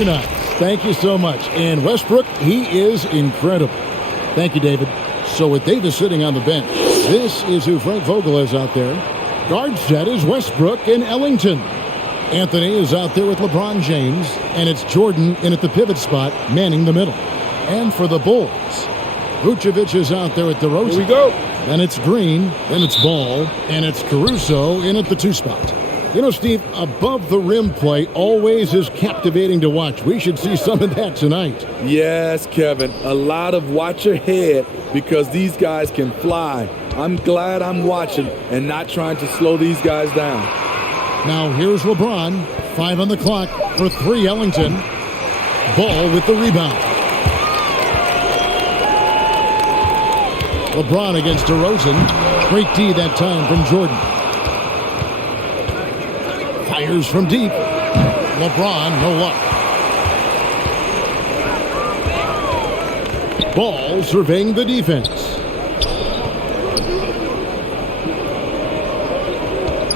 Nice. Thank you so much. And Westbrook, he is incredible. Thank you, David. So with Davis sitting on the bench, this is who Frank Vogel is out there. Guard set is Westbrook and Ellington. Anthony is out there with LeBron James, and it's Jordan in at the pivot spot, manning the middle. And for the Bulls, Vucevic is out there with DeRozan. Here we go. Then it's Green, then it's Ball, and it's Caruso in at the 2 spot. You know, Steve, above the rim play always is captivating to watch. We should see some of that tonight. Yes, Kevin. A lot of watch your head because these guys can fly. I'm glad I'm watching and not trying to slow these guys down. Now here's LeBron. 5 on the clock for 3, Ellington. Ball with the rebound. LeBron against DeRozan. Great D that time from Jordan. Fires from deep. LeBron, no luck. Ball surveying the defense.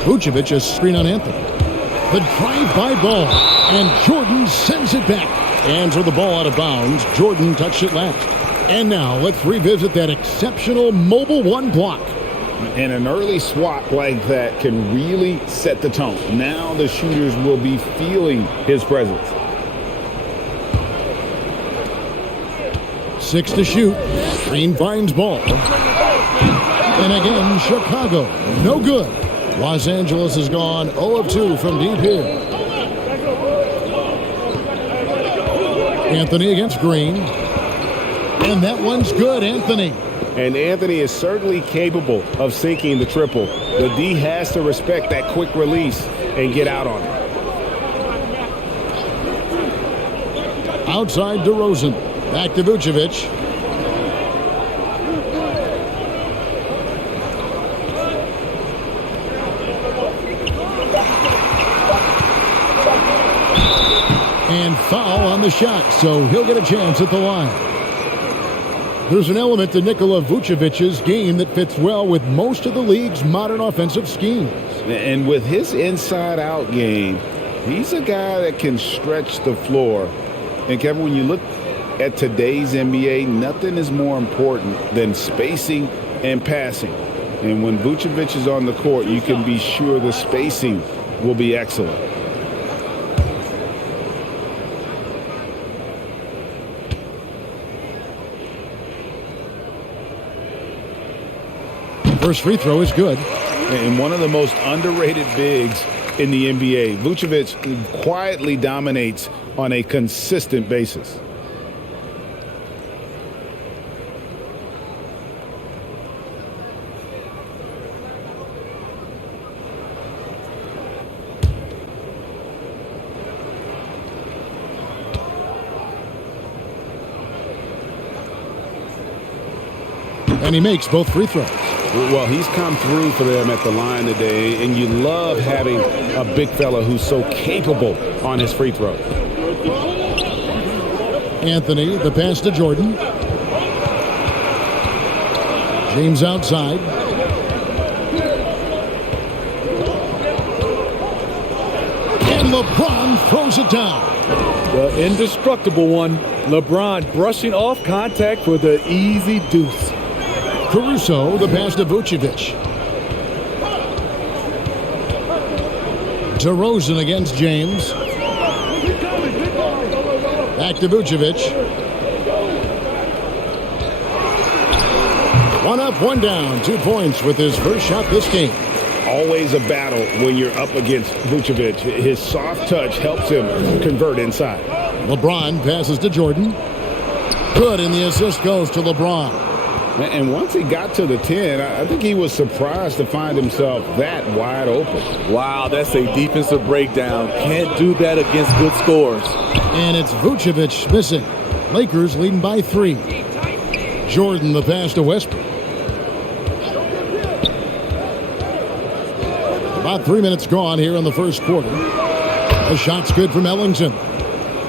Vucevic a screen on Anthony. The drive by Ball. And Jordan sends it back. And for the ball out of bounds, Jordan touched it last. And now let's revisit that exceptional mobile 1 block. And an early swat like that can really set the tone. Now the shooters will be feeling his presence. 6 to shoot. Green finds Ball. And again, Chicago. No good. Los Angeles has gone 0 of 2 from deep here. Anthony against Green. And that one's good, Anthony. And Anthony is certainly capable of sinking the triple. The D has to respect that quick release and get out on it. Outside DeRozan. Back to Vucevic. And foul on the shot, so he'll get a chance at the line. There's an element to Nikola Vucevic's game that fits well with most of the league's modern offensive schemes. And with his inside-out game, he's a guy that can stretch the floor. And, Kevin, when you look at today's NBA, nothing is more important than spacing and passing. And when Vucevic is on the court, you can be sure the spacing will be excellent. First free throw is good. And one of the most underrated bigs in the NBA. Vucevic quietly dominates on a consistent basis. And he makes both free throws. Well, he's come through for them at the line today, and you love having a big fella who's so capable on his free throw. Anthony, the pass to Jordan. James outside. And LeBron throws it down. The indestructible one. LeBron brushing off contact for the easy deuce. Caruso, the pass to Vucevic. DeRozan against James. Back to Vucevic. 1 up, 1 down. 2 points with his first shot this game. Always a battle when you're up against Vucevic. His soft touch helps him convert inside. LeBron passes to Jordan. Good, and the assist goes to LeBron. And once he got to the 10, I think he was surprised to find himself that wide open. Wow, that's a defensive breakdown. Can't do that against good scores. And it's Vucevic missing. Lakers leading by 3. Jordan, the pass to Westbrook. About 3 minutes gone here in the first quarter. The shot's good from Ellington.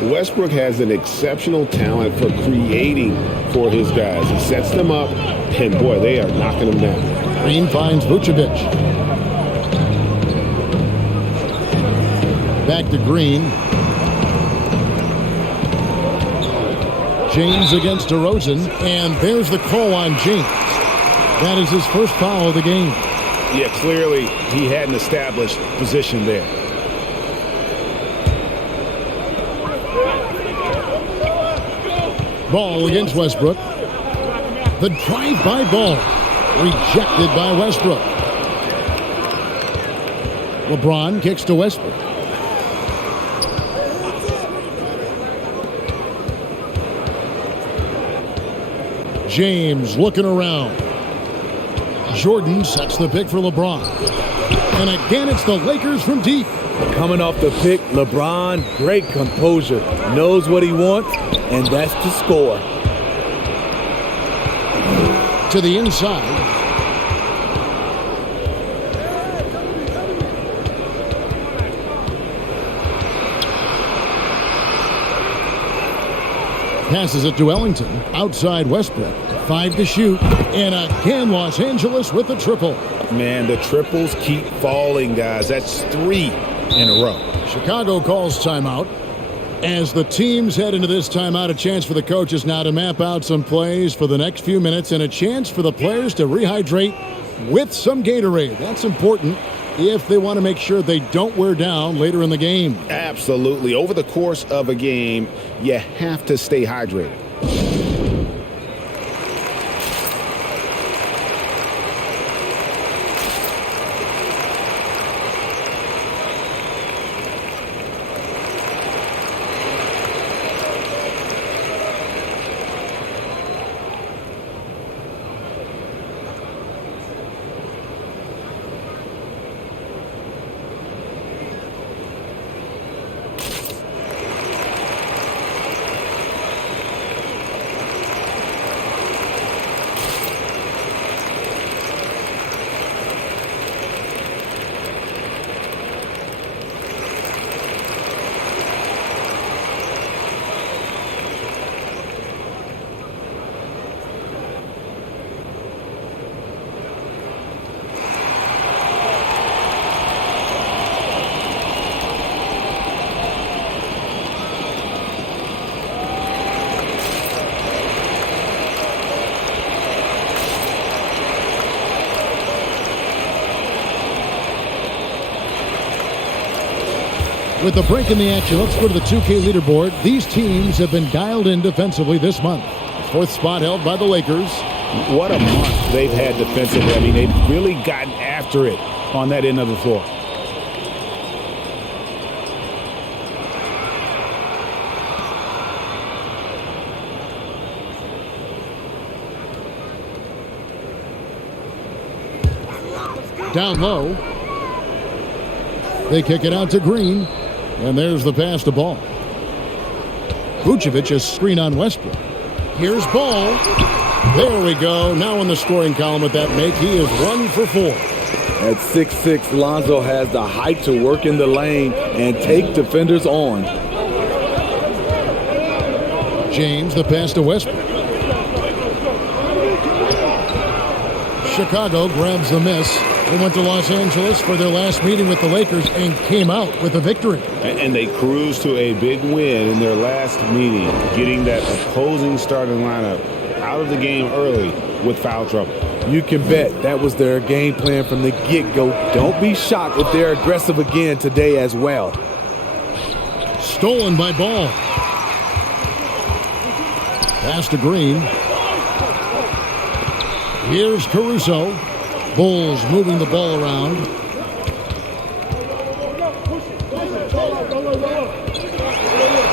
Westbrook has an exceptional talent for creating for his guys. He sets them up, and boy, they are knocking them down. Green finds Vucevic. Back to Green. James against DeRozan, and there's the call on James. That is his first foul of the game. Yeah, clearly he hadn't established position there. Ball against Westbrook. The drive-by ball rejected by Westbrook. LeBron kicks to Westbrook. James looking around. Jordan sets the pick for LeBron. And again, it's the Lakers from deep. Coming off the pick, LeBron, great composure. Knows what he wants, and that's to score. To the inside. Passes it to Ellington. Outside Westbrook. 5 to shoot. And again, Los Angeles with the triple. Man, the triples keep falling, guys. That's 3 in a row. Chicago calls timeout. As the teams head into this timeout, a chance for the coaches now to map out some plays for the next few minutes and a chance for the players to rehydrate with some Gatorade. That's important if they want to make sure they don't wear down later in the game. Absolutely. Over the course of a game, you have to stay hydrated. With the break in the action, let's go to the 2K leaderboard. These teams have been dialed in defensively this month. Fourth spot held by the Lakers. What a month they've had defensively. I mean, they've really gotten after it on that end of the floor. Down low. They kick it out to Green. And there's the pass to Ball. Vucevic is screen on Westbrook. Here's Ball. There we go. Now in the scoring column with that make, he is 1 for 4. At 6'6", Lonzo has the height to work in the lane and take defenders on. James, the pass to Westbrook. Chicago grabs the miss. They went to Los Angeles for their last meeting with the Lakers and came out with a victory. And they cruised to a big win in their last meeting, getting that opposing starting lineup out of the game early with foul trouble. You can bet that was their game plan from the get-go. Don't be shocked if they're aggressive again today as well. Stolen by Ball. Pass to Green. Here's Caruso. Bulls moving the ball around.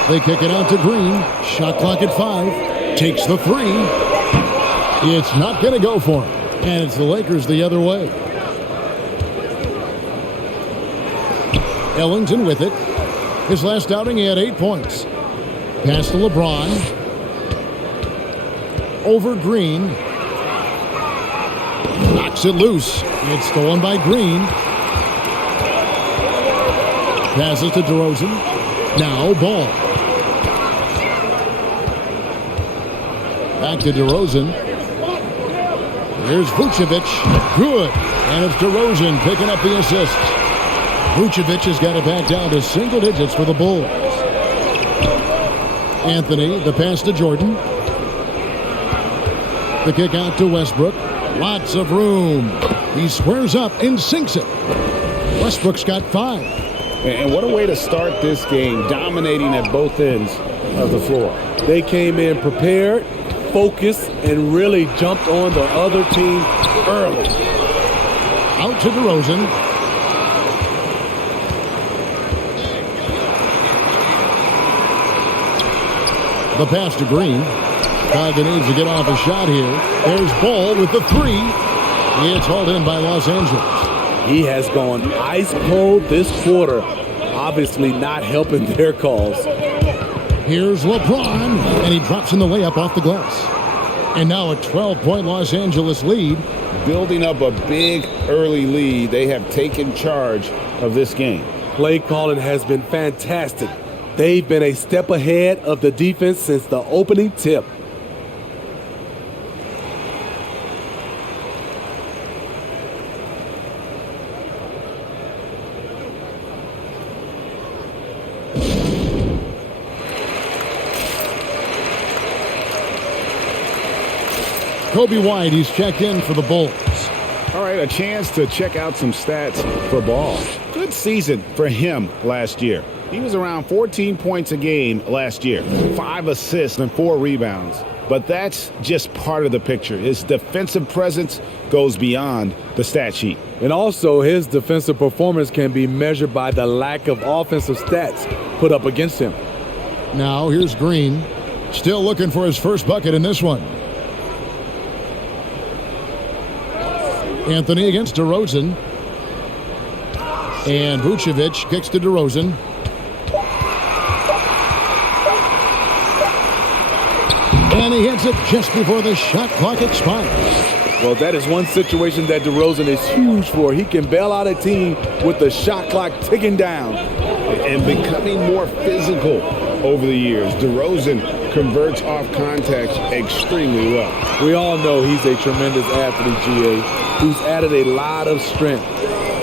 They kick it out to Green. Shot clock at 5. Takes the 3. It's not going to go for him. And it's the Lakers the other way. Ellington with it. His last outing, he had 8 points. Pass to LeBron. Over Green. Knocks it loose. It's stolen by Green. Passes to DeRozan. Now Ball. Back to DeRozan. Here's Vucevic. Good. And it's DeRozan picking up the assist. Vucevic has got it back down to single digits for the Bulls. Anthony, the pass to Jordan. The kick out to Westbrook. Lots of room. He squares up and sinks it. Westbrook's got 5. And what a way to start this game, dominating at both ends of the floor. They came in prepared, focused, and really jumped on the other team early. Out to DeRozan. The pass to Green. Chicago needs to get off a shot here. There's Ball with the 3. It's hauled in by Los Angeles. He has gone ice cold this quarter, obviously not helping their cause. Here's LeBron, and he drops in the layup off the glass. And now a 12-point Los Angeles lead. Building up a big early lead. They have taken charge of this game. Play calling has been fantastic. They've been a step ahead of the defense since the opening tip. Kobe White, he's checked in for the Bulls. All right, a chance to check out some stats for Ball. Good season for him last year. He was around 14 points a game last year, 5 assists and 4 rebounds. But that's just part of the picture. His defensive presence goes beyond the stat sheet. And also, his defensive performance can be measured by the lack of offensive stats put up against him. Now, here's Green. Still looking for his first bucket in this one. Anthony against DeRozan. And Vucevic kicks to DeRozan. And he hits it just before the shot clock expires. Well, that is one situation that DeRozan is huge for. He can bail out a team with the shot clock ticking down. And becoming more physical over the years. DeRozan converts off contact extremely well. We all know he's a tremendous athlete, GA, who's added a lot of strength.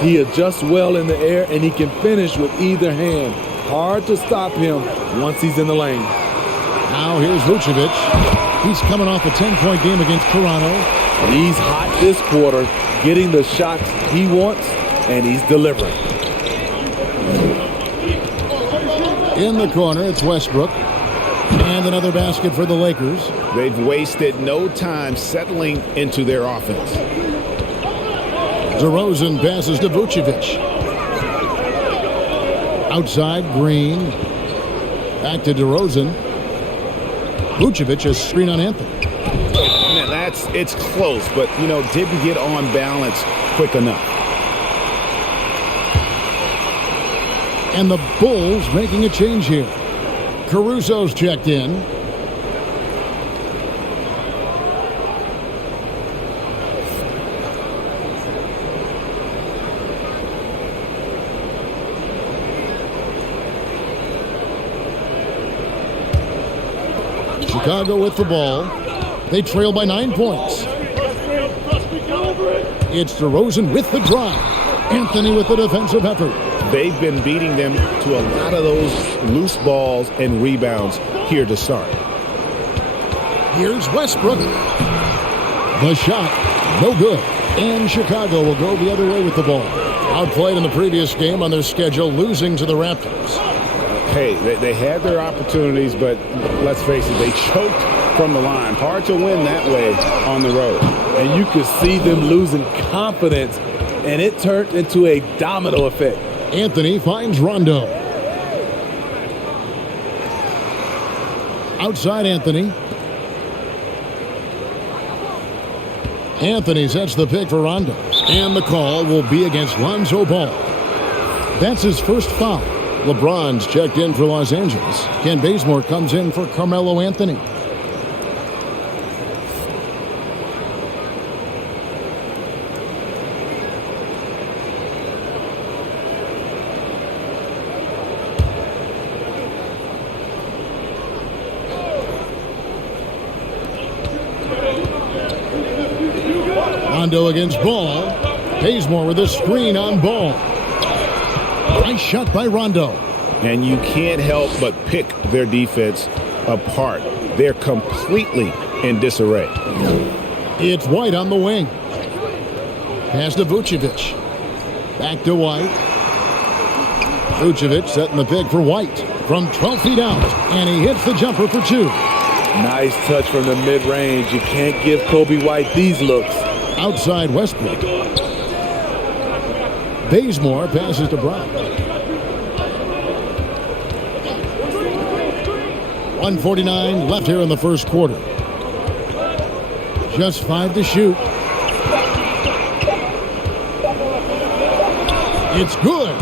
He adjusts well in the air, and he can finish with either hand. Hard to stop him once he's in the lane. Now here's Vucevic. He's coming off a 10-point game against Toronto. He's hot this quarter, getting the shots he wants, and he's delivering. In the corner, it's Westbrook. And another basket for the Lakers. They've wasted no time settling into their offense. DeRozan passes to Vucevic. Outside, Green. Back to DeRozan. Vucevic has screen on Anthony. Man, it's close, but, didn't get on balance quick enough. And the Bulls making a change here. Caruso's checked in. Chicago with the ball. They trail by 9 points. It's DeRozan with the drive. Anthony with the defensive effort. They've been beating them to a lot of those loose balls and rebounds here to start. Here's Westbrook. The shot, no good. And Chicago will go the other way with the ball. Outplayed in the previous game on their schedule, losing to the Raptors. Hey, they had their opportunities, but let's face it, they choked from the line. Hard to win that way on the road. And you could see them losing confidence, and it turned into a domino effect. Anthony finds Rondo. Outside Anthony. Anthony sets the pick for Rondo. And the call will be against Lonzo Ball. That's his first foul. LeBron's checked in for Los Angeles. Ken Bazemore comes in for Carmelo Anthony. Rondo against Ball. Bazemore with a screen on Ball. Nice shot by Rondo. And you can't help but pick their defense apart. They're completely in disarray. It's White on the wing. Pass to Vucevic. Back to White. Vucevic setting the pick for White from 12 feet out. And he hits the jumper for 2. Nice touch from the mid-range. You can't give Kobe White these looks. Outside Westbrook. Bazemore passes to Brown. 1:49 left here in the first quarter. Just 5 to shoot. It's good.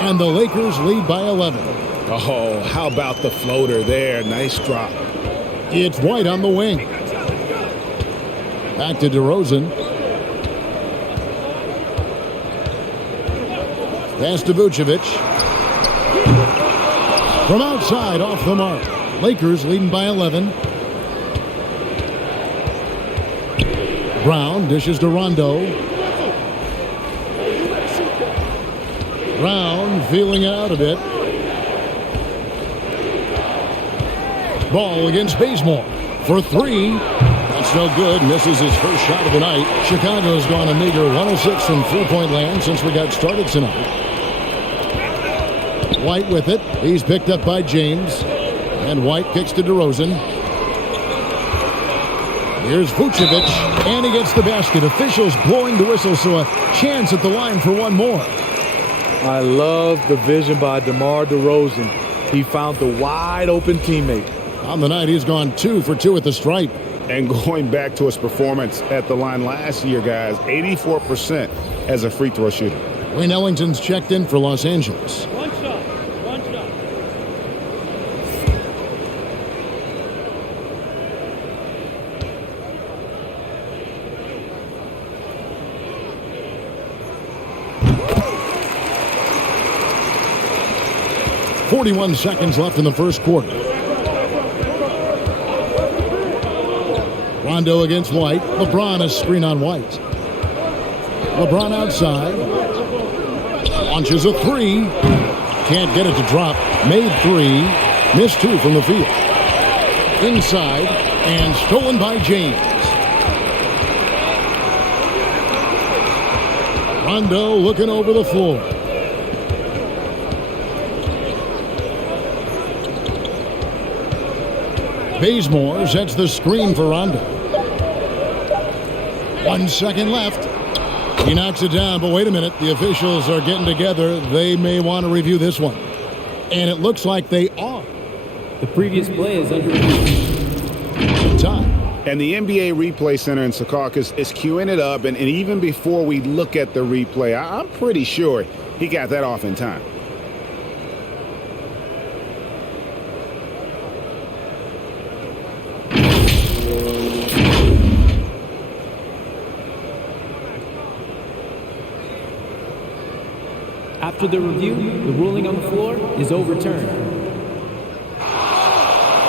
And the Lakers lead by 11. Oh, how about the floater there? Nice drop. It's White on the wing. Back to DeRozan. Pass to Vucevic. From outside, off the mark. Lakers leading by 11. Brown dishes to Rondo. Brown feeling it out a bit. Ball against Bazemore for 3. That's no good. Misses his first shot of the night. Chicago's gone a meager 106 from three-point land since we got started tonight. White with it. He's picked up by James. And White kicks to DeRozan. Here's Vucevic. And he gets the basket. Officials blowing the whistle, so a chance at the line for one more. I love the vision by DeMar DeRozan. He found the wide open teammate. On the night, he's gone 2 for 2 at the stripe. And going back to his performance at the line last year, guys, 84% as a free throw shooter. Wayne Ellington's checked in for Los Angeles. One shot. 41 seconds left in the first quarter. Rondo against White. LeBron a screen on White. LeBron outside. Launches a 3. Can't get it to drop. Made 3. Missed 2 from the field. Inside and stolen by James. Rondo looking over the floor. Bazemore sets the screen for Rondo. 1 second left. He knocks it down, but wait a minute. The officials are getting together. They may want to review this one. And it looks like they are. The previous play is under review. Time. And the NBA Replay Center in Secaucus is queuing it up. And even before we look at the replay, I'm pretty sure he got that off in time. After the review, the ruling on the floor is overturned.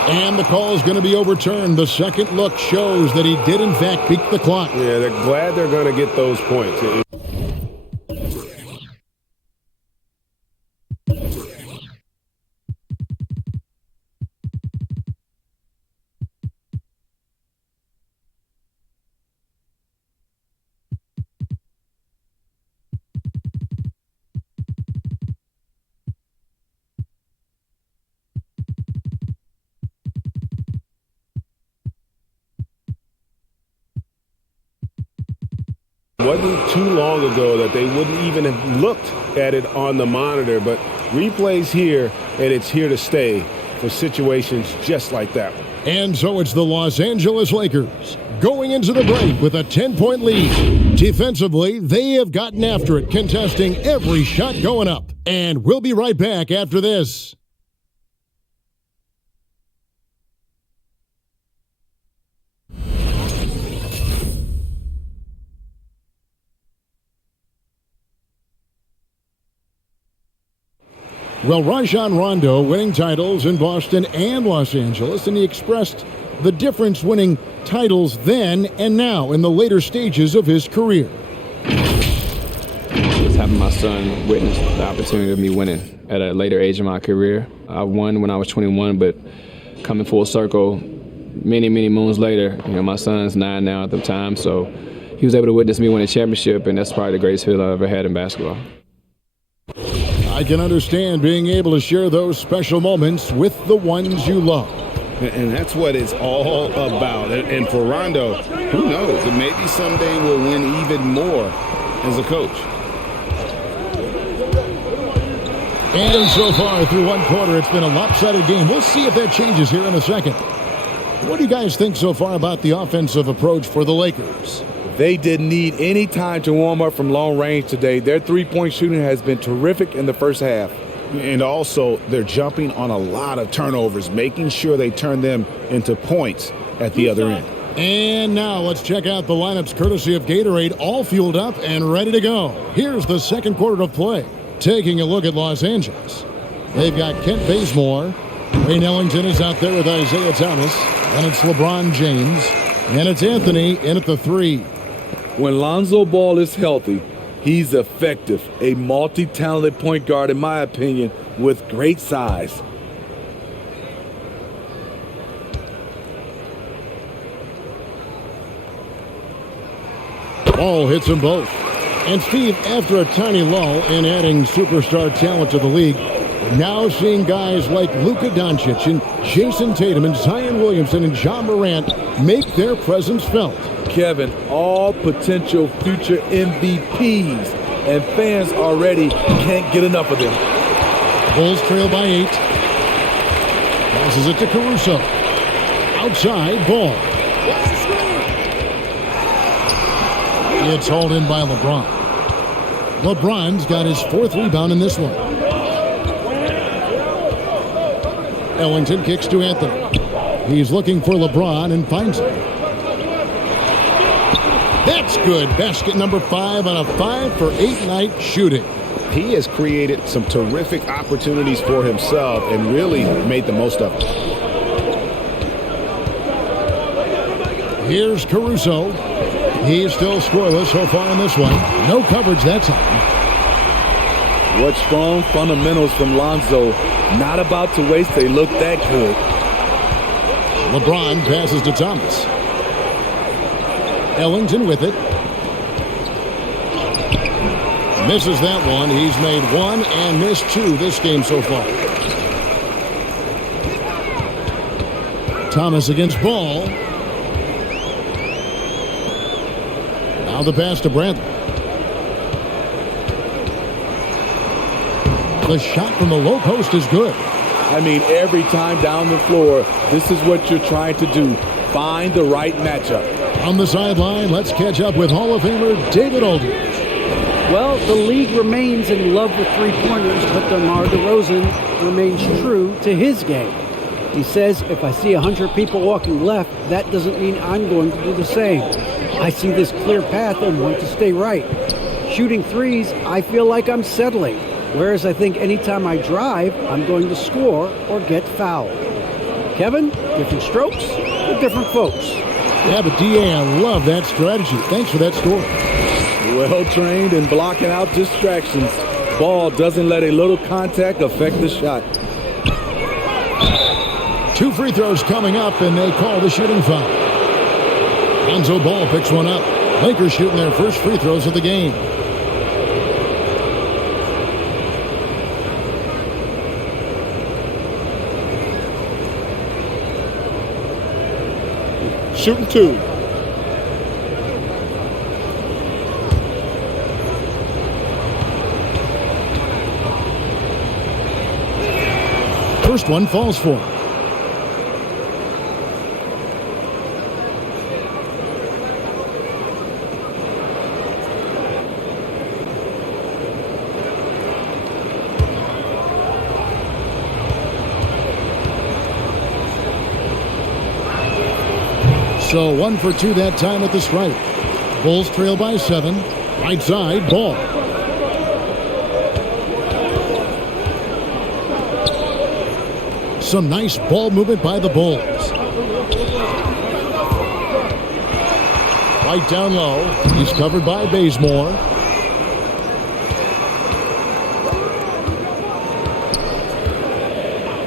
And the call is going to be overturned. The second look shows that he did, in fact, beat the clock. Yeah, they're glad they're going to get those points. It wasn't too long ago that they wouldn't even have looked at it on the monitor, but replay's here, and it's here to stay for situations just like that one. And so it's the Los Angeles Lakers going into the break with a 10-point lead. Defensively, they have gotten after it, contesting every shot going up. And we'll be right back after this. Well, Rajon Rondo winning titles in Boston and Los Angeles, and he expressed the difference winning titles then and now in the later stages of his career. Just having my son witness the opportunity of me winning at a later age in my career. I won when I was 21, but coming full circle many, many moons later. My son's 9 now at the time, so he was able to witness me win a championship, and that's probably the greatest feeling I've ever had in basketball. I can understand being able to share those special moments with the ones you love. And that's what it's all about. And for Rondo, who knows? Maybe someday we'll win even more as a coach. And so far through one quarter, it's been a lopsided game. We'll see if that changes here in a second. What do you guys think so far about the offensive approach for the Lakers? They didn't need any time to warm up from long range today. Their three-point shooting has been terrific in the first half. And also, they're jumping on a lot of turnovers, making sure they turn them into points at the other end. And now let's check out the lineups courtesy of Gatorade, all fueled up and ready to go. Here's the second quarter of play. Taking a look at Los Angeles. They've got Kent Bazemore. Wayne Ellington is out there with Isaiah Thomas. And it's LeBron James. And it's Anthony in at the 3. When Lonzo Ball is healthy, he's effective. A multi-talented point guard, in my opinion, with great size. Ball hits them both. And Steve, after a tiny lull in adding superstar talent to the league, now seeing guys like Luka Doncic and Jason Tatum and Zion Williamson and John Morant make their presence felt. Kevin, all potential future MVPs, and fans already can't get enough of them. Bulls trail by 8. Passes it to Caruso. Outside, Ball. It's hauled in by LeBron. LeBron's got his 4th rebound in this one. Ellington kicks to Anthony. He's looking for LeBron and finds him. That's good. Basket number 5 on a 5-for-8 night shooting. He has created some terrific opportunities for himself and really made the most of it. Here's Caruso. He's still scoreless so far in this one. No coverage that time. What strong fundamentals from Lonzo. Not about to waste. They look that good. LeBron passes to Thomas. Ellington with it. Misses that one. He's made 1 and missed 2 this game so far. Thomas against Ball. Now the pass to Bradley. The shot from the low post is good. I mean, every time down the floor, this is what you're trying to do. Find the right matchup. On the sideline, let's catch up with Hall of Famer David Aldridge. Well, the league remains in love with three-pointers, but DeMar DeRozan remains true to his game. He says, if I see 100 people walking left, that doesn't mean I'm going to do the same. I see this clear path and want to stay right. Shooting threes, I feel like I'm settling. Whereas I think anytime I drive, I'm going to score or get fouled. Kevin, different strokes for different folks. Yeah, but D.A., I love that strategy. Thanks for that story. Well trained in blocking out distractions. Ball doesn't let a little contact affect the shot. 2 free throws coming up, and they call the shooting foul. Lonzo Ball picks one up. Lakers shooting their first free throws of the game. Shooting 2. First one falls for him. So 1 for 2 that time at the stripe. Bulls trail by 7. Right side, Ball. Some nice ball movement by the Bulls. Right down low. He's covered by Bazemore.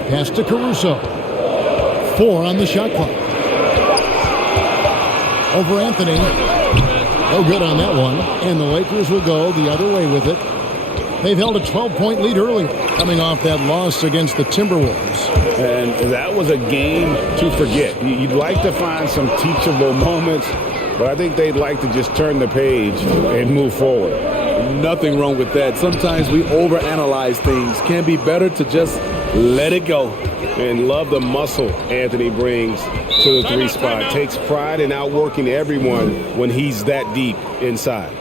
Pass to Caruso. 4 on the shot clock. Over Anthony. No good on that one. And the Lakers will go the other way with it. They've held a 12-point lead earlier, coming off that loss against the Timberwolves. And that was a game to forget. You'd like to find some teachable moments, but I think they'd like to just turn the page and move forward. Nothing wrong with that. Sometimes we overanalyze things. Can be better to just let it go. And love the muscle Anthony brings to the 3 spot. Takes pride in outworking everyone when he's that deep inside.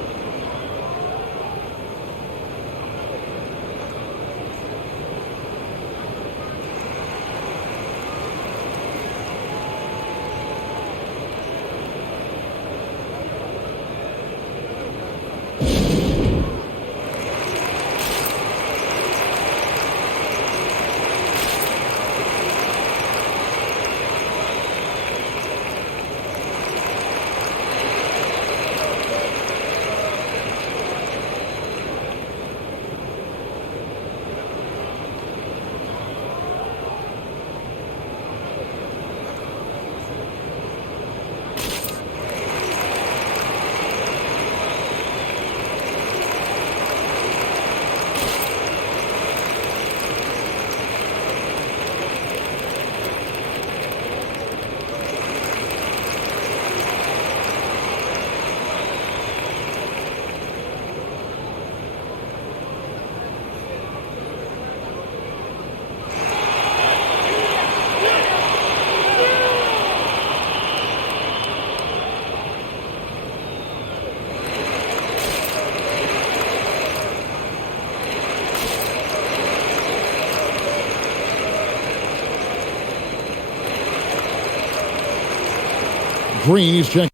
Green is checked.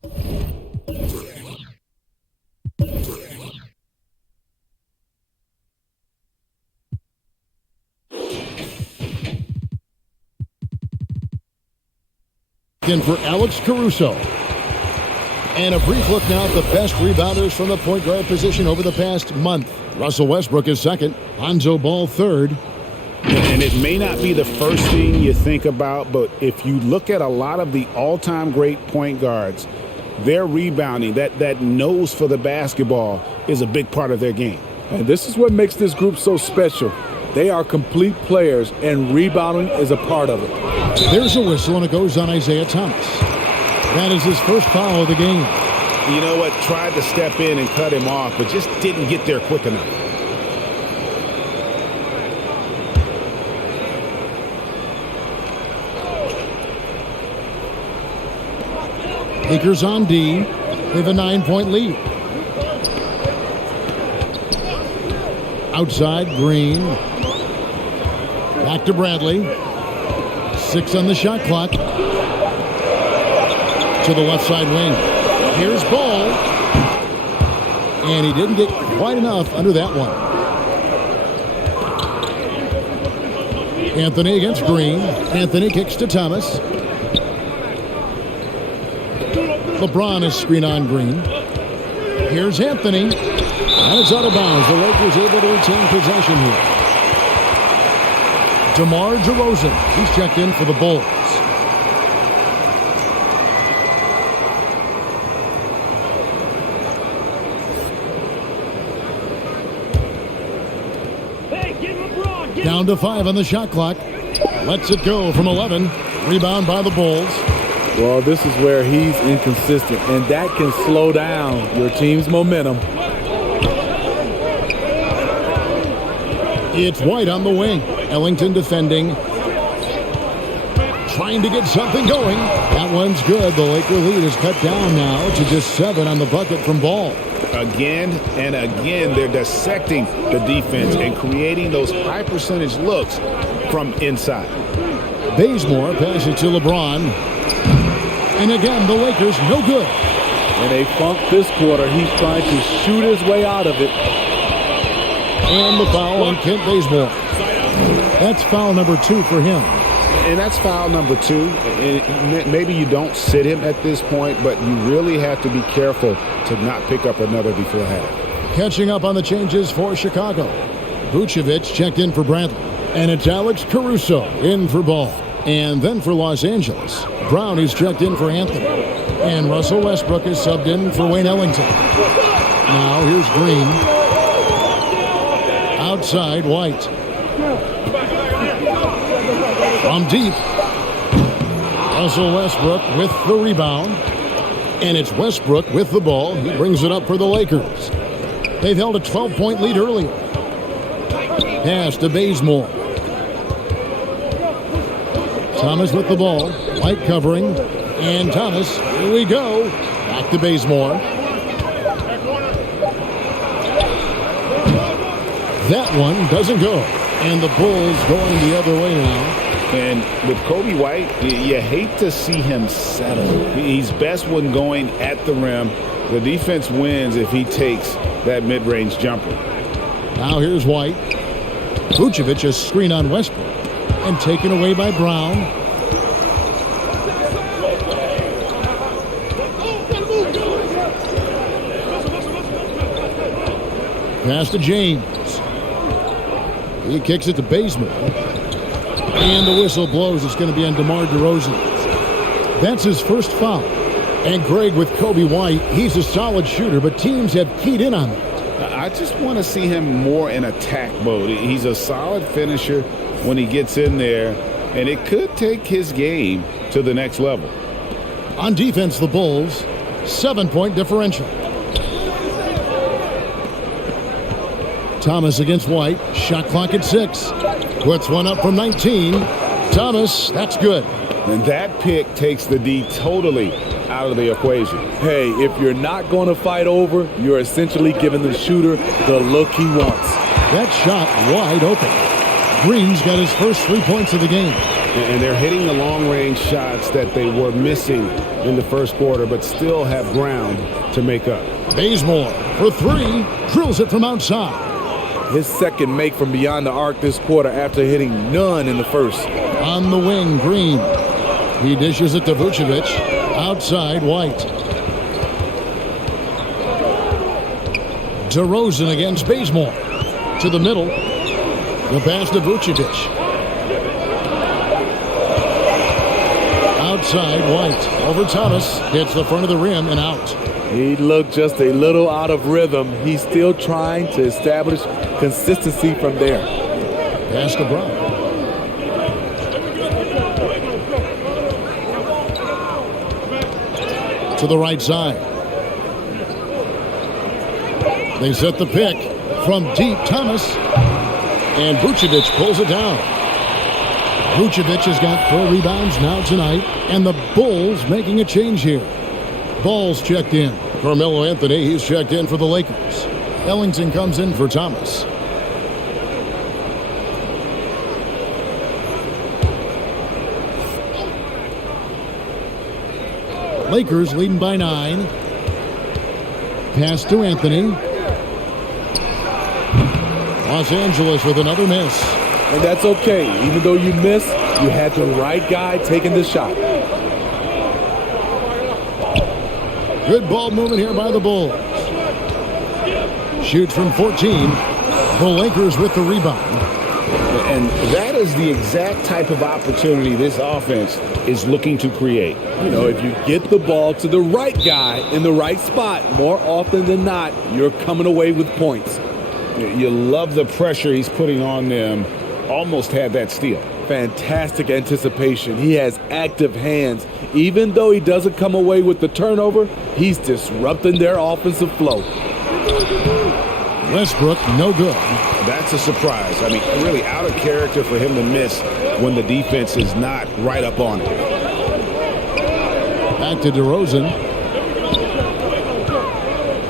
In for Alex Caruso. And a brief look now at the best rebounders from the point guard position over the past month. Russell Westbrook is second. Lonzo Ball third. And it may not be the first thing you think about, but if you look at a lot of the all-time great point guards, their rebounding, that nose for the basketball is a big part of their game. And this is what makes this group so special. They are complete players, and rebounding is a part of it. There's a whistle, and it goes on Isaiah Thomas. That is his first foul of the game. You know what? Tried to step in and cut him off, but just didn't get there quick enough. Lakers on D. They have a 9-point lead. Outside, Green. Back to Bradley. 6 on the shot clock. To the left side wing. Here's Ball. And he didn't get quite enough under that one. Anthony against Green. Anthony kicks to Thomas. LeBron is screen on Green. Here's Anthony. And it's out of bounds. The Lakers able to retain possession here. DeMar DeRozan. He's checked in for the Bulls. Down to 5 on the shot clock. Lets it go from 11. Rebound by the Bulls. Well, this is where he's inconsistent, and that can slow down your team's momentum. It's White on the wing. Ellington defending. Trying to get something going. That one's good. The Laker lead is cut down now to just 7 on the bucket from Ball. Again and again, they're dissecting the defense and creating those high percentage looks from inside. Bazemore passes to LeBron. And again, the Lakers no good. In a funk this quarter, he's trying to shoot his way out of it. And the foul on Kent Bazemore. That's foul number 2 for him. And that's foul number 2. And maybe you don't sit him at this point, but you really have to be careful to not pick up another before half. Catching up on the changes for Chicago. Vucevic checked in for Bradley. And it's Alex Caruso in for Ball. And then for Los Angeles, Brown is checked in for Anthony. And Russell Westbrook is subbed in for Wayne Ellington. Now here's Green. Outside, White. From deep, Russell Westbrook with the rebound. And it's Westbrook with the ball. He brings it up for the Lakers. They've held a 12-point lead earlier. Pass to Bazemore. Thomas with the ball. White covering. And Thomas, here we go. Back to Bazemore. That one doesn't go. And the Bulls going the other way now. And with Kobe White, you hate to see him settle. He's best when going at the rim. The defense wins if he takes that mid-range jumper. Now here's White. Vucevic a screen on Westbrook. And taken away by Brown. Pass to James. He kicks it to Bazemore. And the whistle blows. It's going to be on DeMar DeRozan. That's his first foul. And Greg with Kobe White, he's a solid shooter, but teams have keyed in on him. I just want to see him more in attack mode. He's a solid finisher when he gets in there, and it could take his game to the next level. On defense, the Bulls, 7-point differential. Thomas against White. Shot clock at 6. Puts one up from 19. Thomas, that's good. And that pick takes the D totally out of the equation. Hey, if you're not going to fight over, you're essentially giving the shooter the look he wants. That shot wide open. Green's got his first 3 points of the game. And they're hitting the long-range shots that they were missing in the first quarter, but still have ground to make up. Bazemore for 3. Drills it from outside. His second make from beyond the arc this quarter after hitting none in the first. On the wing, Green. He dishes it to Vucevic. Outside, White. DeRozan against Bazemore. To the middle. The pass to Vucevic. Outside, White. Over Thomas. Hits the front of the rim and out. He looked just a little out of rhythm. He's still trying to establish consistency from there. Pass to Brown. To the right side. They set the pick from deep. Thomas. And Vucevic pulls it down. Vucevic has got 4 rebounds now tonight. And the Bulls making a change here. Ball's checked in. Carmelo Anthony, he's checked in for the Lakers. Ellington comes in for Thomas. Lakers leading by 9. Pass to Anthony. Los Angeles with another miss. And that's okay. Even though you miss, you had the right guy taking the shot. Good ball movement here by the Bulls. Shoots from 14. The Lakers with the rebound. And that is the exact type of opportunity this offense is looking to create. You know, if you get the ball to the right guy in the right spot, more often than not, you're coming away with points. You love the pressure he's putting on them. Almost had that steal. Fantastic anticipation. He has active hands. Even though he doesn't come away with the turnover, he's disrupting their offensive flow. Westbrook, no good. That's a surprise. I mean, really out of character for him to miss when the defense is not right up on it. Back to DeRozan.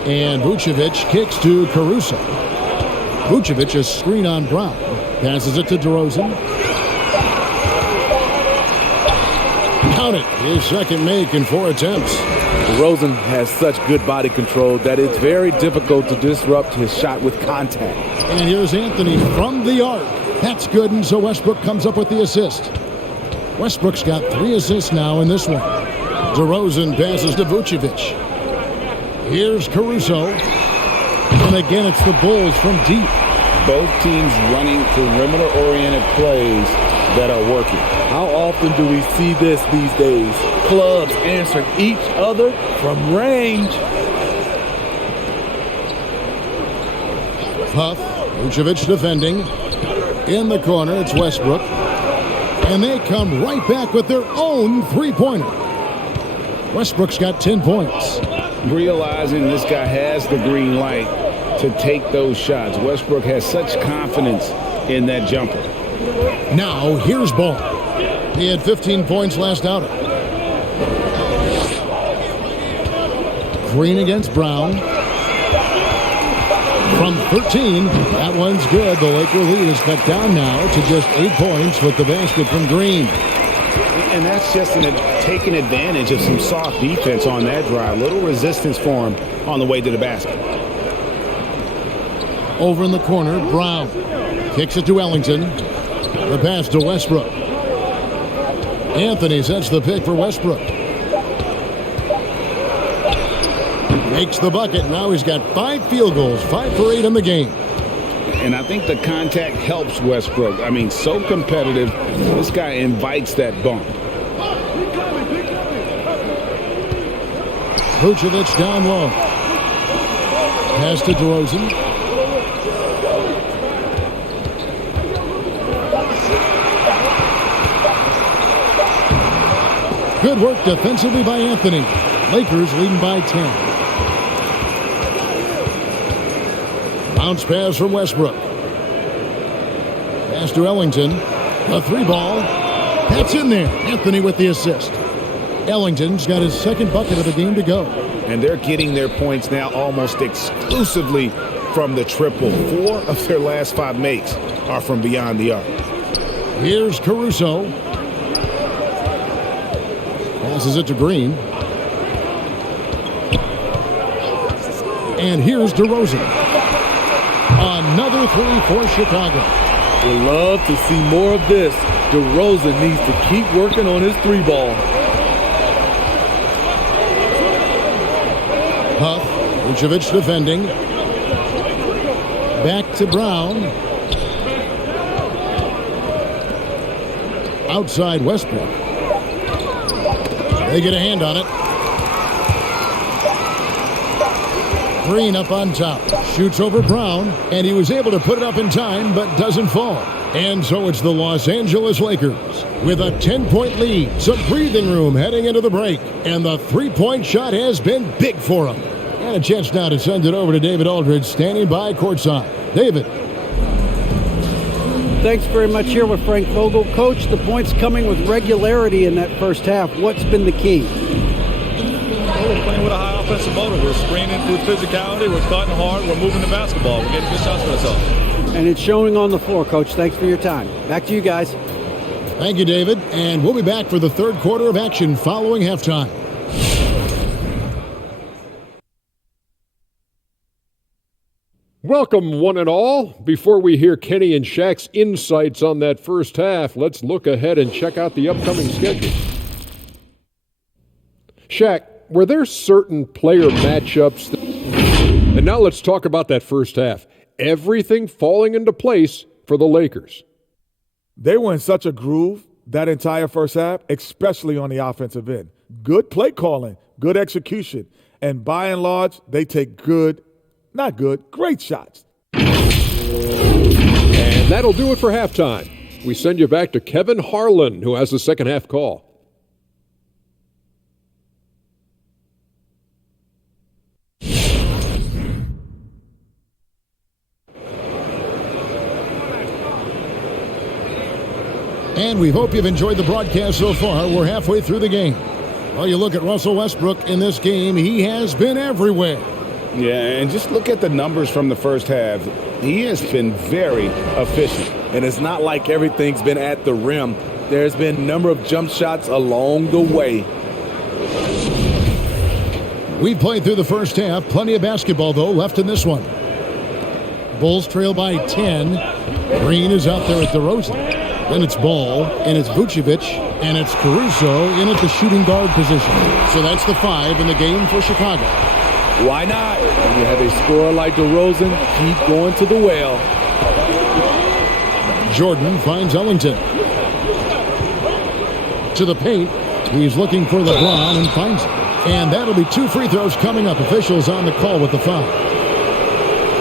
And Vucevic kicks to Caruso. Vucevic a screen on Brown. Passes it to DeRozan. Count it. His second make in 4 attempts. DeRozan has such good body control that it's very difficult to disrupt his shot with contact. And here's Anthony from the arc. That's good, and so Westbrook comes up with the assist. Westbrook's got 3 assists now in this one. DeRozan passes to Vucevic. Here's Caruso. And again, it's the Bulls from deep. Both teams running perimeter-oriented plays that are working. How often do we see this these days? Clubs answering each other from range. Huff, Vucevic defending. In the corner, it's Westbrook. And they come right back with their own three-pointer. Westbrook's got 10 points. Realizing this guy has the green light to take those shots. Westbrook has such confidence in that jumper. Now, here's Ball. He had 15 points last outing. Green against Brown. From 13, that one's good. The Laker lead is cut down now to just 8 points with the basket from Green. And that's just taking advantage of some soft defense on that drive. Little resistance for him on the way to the basket. Over in the corner, Brown kicks it to Ellington. The pass to Westbrook. Anthony sets the pick for Westbrook. Makes the bucket. Now he's got 5 field goals, 5 for 8 in the game. And I think the contact helps Westbrook. I mean, so competitive. This guy invites that bump. Vucevic down low. Pass to DeRozan. Good work defensively by Anthony. Lakers leading by 10. Bounce pass from Westbrook. Pass to Ellington. A 3-ball. That's in there. Anthony with the assist. Ellington's got his second bucket of the game to go. And they're getting their points now almost exclusively from the triple. 4 of their last 5 makes are from beyond the arc. Here's Caruso. Passes it to Green. And here's DeRozan. Another 3 for Chicago. We'd love to see more of this. DeRozan needs to keep working on his 3-ball. Huff, Vucevic defending. Back to Brown. Outside Westbrook. They get a hand on it. Green up on top. Shoots over Brown, and he was able to put it up in time, but doesn't fall. And so it's the Los Angeles Lakers with a 10-point lead. Some breathing room heading into the break. And the three-point shot has been big for them. And a chance now to send it over to David Aldridge, standing by courtside. David. Thanks very much here with Frank Vogel. Coach, the points coming with regularity in that first half. What's been the key? We're playing with a high offensive motor. We're screening with physicality. We're cutting hard. We're moving the basketball. We're getting good shots for ourselves. And it's showing on the floor, Coach. Thanks for your time. Back to you guys. Thank you, David. And we'll be back for the third quarter of action following halftime. Welcome, one and all. Before we hear Kenny and Shaq's insights on that first half, let's look ahead and check out the upcoming schedule. Shaq, were there certain player matchups? And now let's talk about that first half. Everything falling into place for the Lakers. They were in such a groove that entire first half, especially on the offensive end. Good play calling, good execution, and by and large, they take great shots. And that'll do it for halftime. We send you back to Kevin Harlan, who has the second half call. And we hope you've enjoyed the broadcast so far. We're halfway through the game. Well, you look at Russell Westbrook in this game. He has been everywhere. Yeah, and just look at the numbers from the first half. He has been very efficient. And it's not like everything's been at the rim. There's been a number of jump shots along the way. We played through the first half. Plenty of basketball, though, left in this one. Bulls trail by 10. Green is out there at DeRozan. Then it's Ball, and it's Vucevic, and it's Caruso in at the shooting guard position. So that's the 5 in the game for Chicago. Why not? When you have a scorer like DeRozan, keep going to the well. Jordan finds Ellington. to the paint. He's looking for LeBron and finds it. And that'll be 2 free throws coming up. Officials on the call with the foul.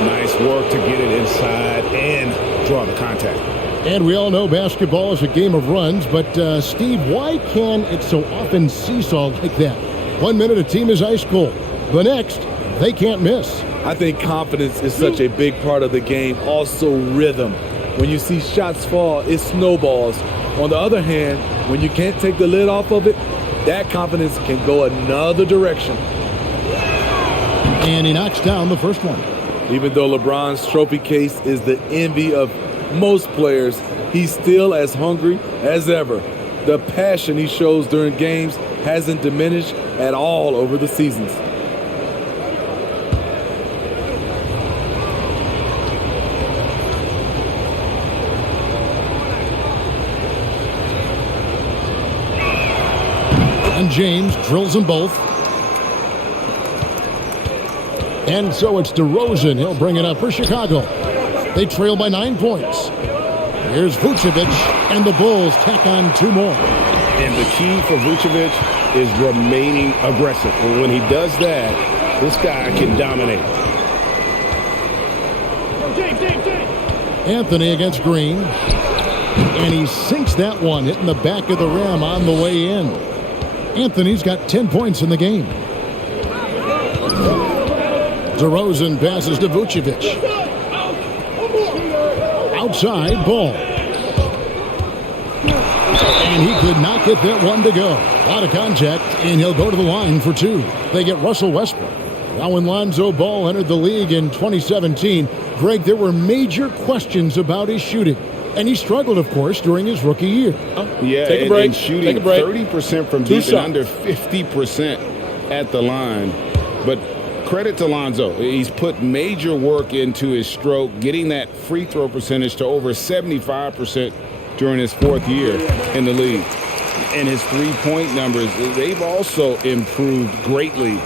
Nice work to get it inside and draw the contact. And we all know basketball is a game of runs, but Steve, why can it so often seesaw like that? 1 minute a team is ice cold. The next, they can't miss. I think confidence is such a big part of the game. Also rhythm. When you see shots fall, it snowballs. On the other hand, when you can't take the lid off of it, that confidence can go another direction. And he knocks down the first one. Even though LeBron's trophy case is the envy of most players, he's still as hungry as ever. The passion he shows during games hasn't diminished at all over the seasons. And James drills them both. And so it's DeRozan. He'll bring it up for Chicago. They trail by 9 points. Here's Vucevic, and the Bulls tack on 2 more. And the key for Vucevic is remaining aggressive. And when he does that, this guy can dominate. Anthony against Green. And he sinks that one, hitting the back of the rim on the way in. Anthony's got 10 points in the game. DeRozan passes to Vucevic. Outside, Ball. And he could not get that one to go. Out of contact, and he'll go to the line for 2. They get Russell Westbrook. Now when Lonzo Ball entered the league in 2017, Greg, there were major questions about his shooting. And he struggled, of course, during his rookie year. Yeah, Take a break. and shooting Take a break. 30% from deep and under 50% at the line. But credit to Lonzo. He's put major work into his stroke, getting that free throw percentage to over 75% during his 4th year in the league. And his three-point numbers, they've also improved greatly.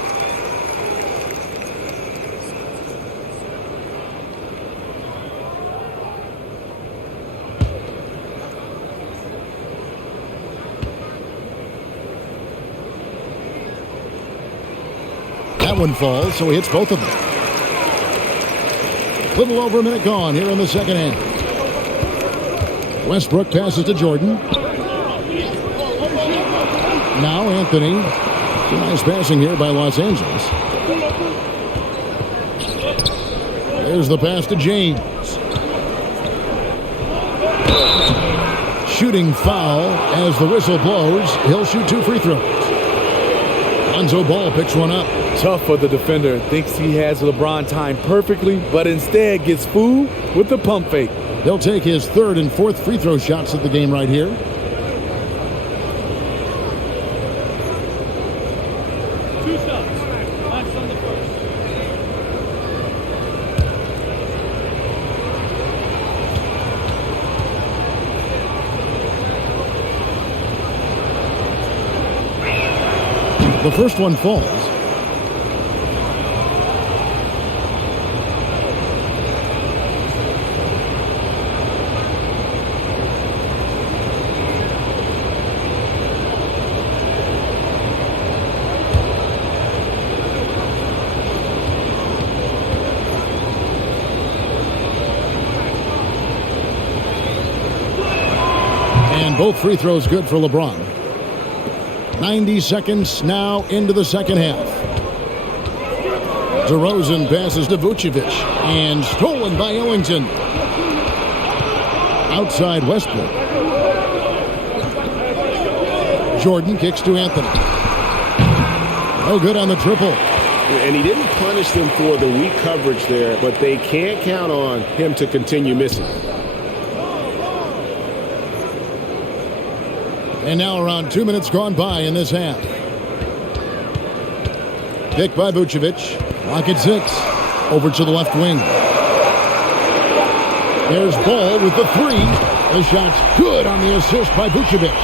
That one falls, so he hits both of them. Little over a minute gone here in the second half. Westbrook passes to Jordan. Now Anthony. Nice passing here by Los Angeles. There's the pass to James. Shooting foul as the whistle blows. He'll shoot 2 free throws. Lonzo Ball picks one up. Tough for the defender. Thinks he has LeBron timed perfectly, but instead gets fooled with the pump fake. He'll take his 3rd and 4th free throw shots of the game right here. The first one falls. And both free throws good for LeBron. 90 seconds now into the second half. DeRozan passes to Vucevic and stolen by Ellington. Outside Westbrook. Jordan kicks to Anthony. No good on the triple. And he didn't punish them for the weak coverage there, but they can't count on him to continue missing. And now around 2 minutes gone by in this half. Pick by Vucevic. Lock at 6. Over to the left wing. There's Ball with the 3. The shot's good on the assist by Vucevic.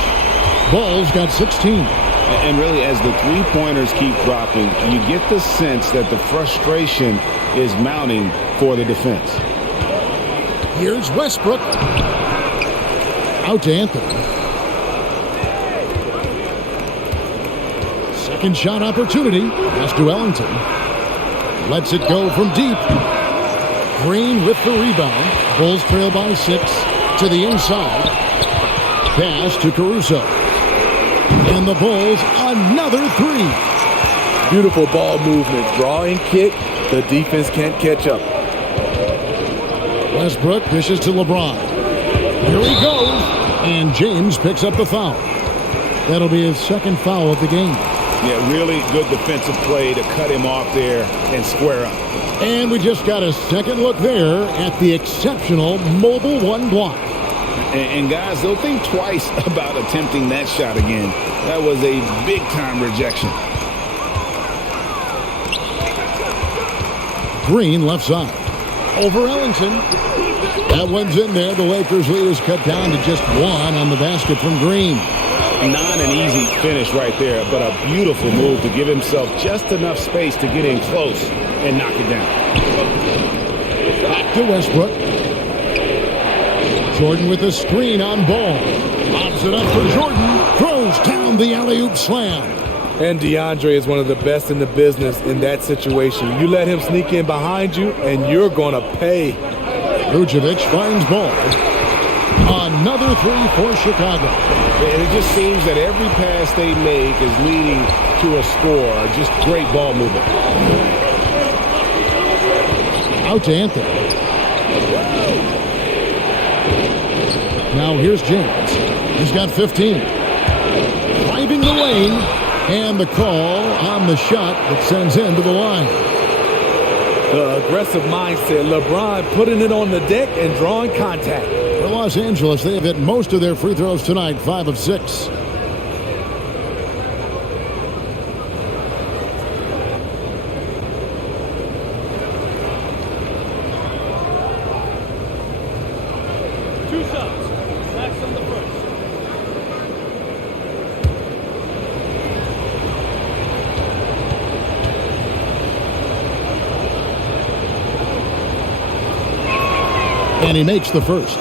Ball's got 16. And really, as the three-pointers keep dropping, you get the sense that the frustration is mounting for the defense. Here's Westbrook. Out to Anthony. Second shot opportunity. Pass to Ellington. Lets it go from deep. Green with the rebound. Bulls trail by 6 to the inside. Pass to Caruso. And the Bulls, another 3. Beautiful ball movement. Draw and kick. The defense can't catch up. Westbrook dishes to LeBron. Here he goes. And James picks up the foul. That'll be his second foul of the game. Yeah, really good defensive play to cut him off there and square up. And we just got a second look there at the exceptional mobile 1 block. And guys, they'll think twice about attempting that shot again. That was a big-time rejection. Green left side. Over Ellington. That one's in there. The Lakers lead is cut down to just 1 on the basket from Green. Not an easy finish right there, but a beautiful move to give himself just enough space to get in close and knock it down. Back to Westbrook. Jordan with a screen on ball. Lobs it up for Jordan. Throws down the alley-oop slam. And DeAndre is one of the best in the business in that situation. You let him sneak in behind you, and you're going to pay. Vucevic finds ball. Another 3 for Chicago. And it just seems that every pass they make is leading to a score. Just great ball movement. Out to Anthony. Now here's James. He's got 15. Driving the lane. And the call on the shot that sends him to the line. The aggressive mindset. LeBron putting it on the deck and drawing contact. For Los Angeles, they have hit most of their free throws tonight, 5 of 6. Two shots. Max on the first. And he makes the first.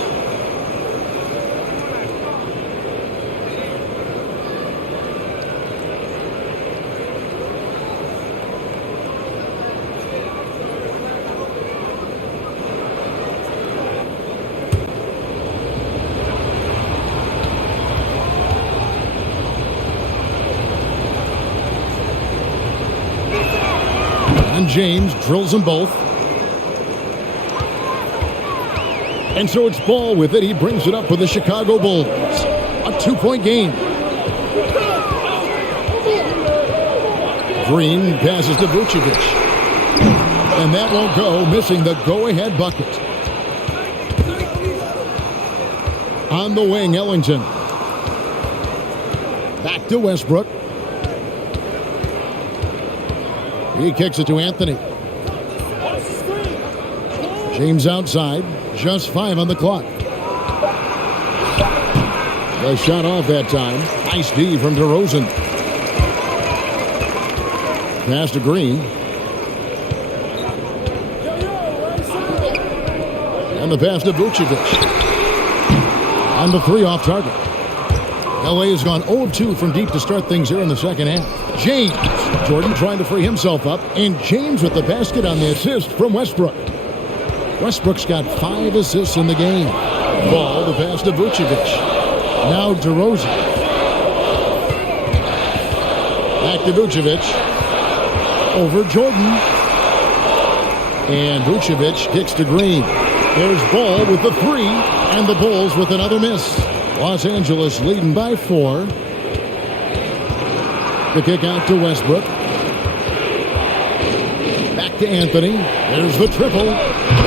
And James drills them both. And so it's Ball with it. He brings it up for the Chicago Bulls. A 2-point game. Green passes to Vucevic. And that won't go, missing the go-ahead bucket. On the wing, Ellington. Back to Westbrook. He kicks it to Anthony. James outside. Just 5 on the clock. The shot off that time. Nice D from DeRozan. Pass to Green. And the pass to Vucevic. On the 3 off target. LA has gone 0 of 2 from deep to start things here in the second half. James. Jordan trying to free himself up. And James with the basket on the assist from Westbrook. Westbrook's got 5 assists in the game. Ball to pass to Vucevic. Now DeRozan. Back to Vucevic. Over Jordan. And Vucevic kicks to Green. There's Ball with the 3. And the Bulls with another miss. Los Angeles leading by 4. The kick out to Westbrook. Back to Anthony. There's the triple.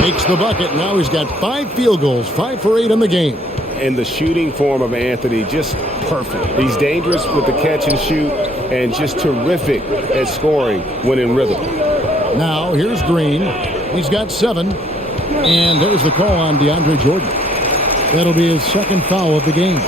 Makes the bucket. Now he's got 5 field goals. 5 for 8 in the game. And the shooting form of Anthony, just perfect. He's dangerous with the catch and shoot and just terrific at scoring when in rhythm. Now here's Green. He's got 7. And there's the call on DeAndre Jordan. That'll be his second foul of the game.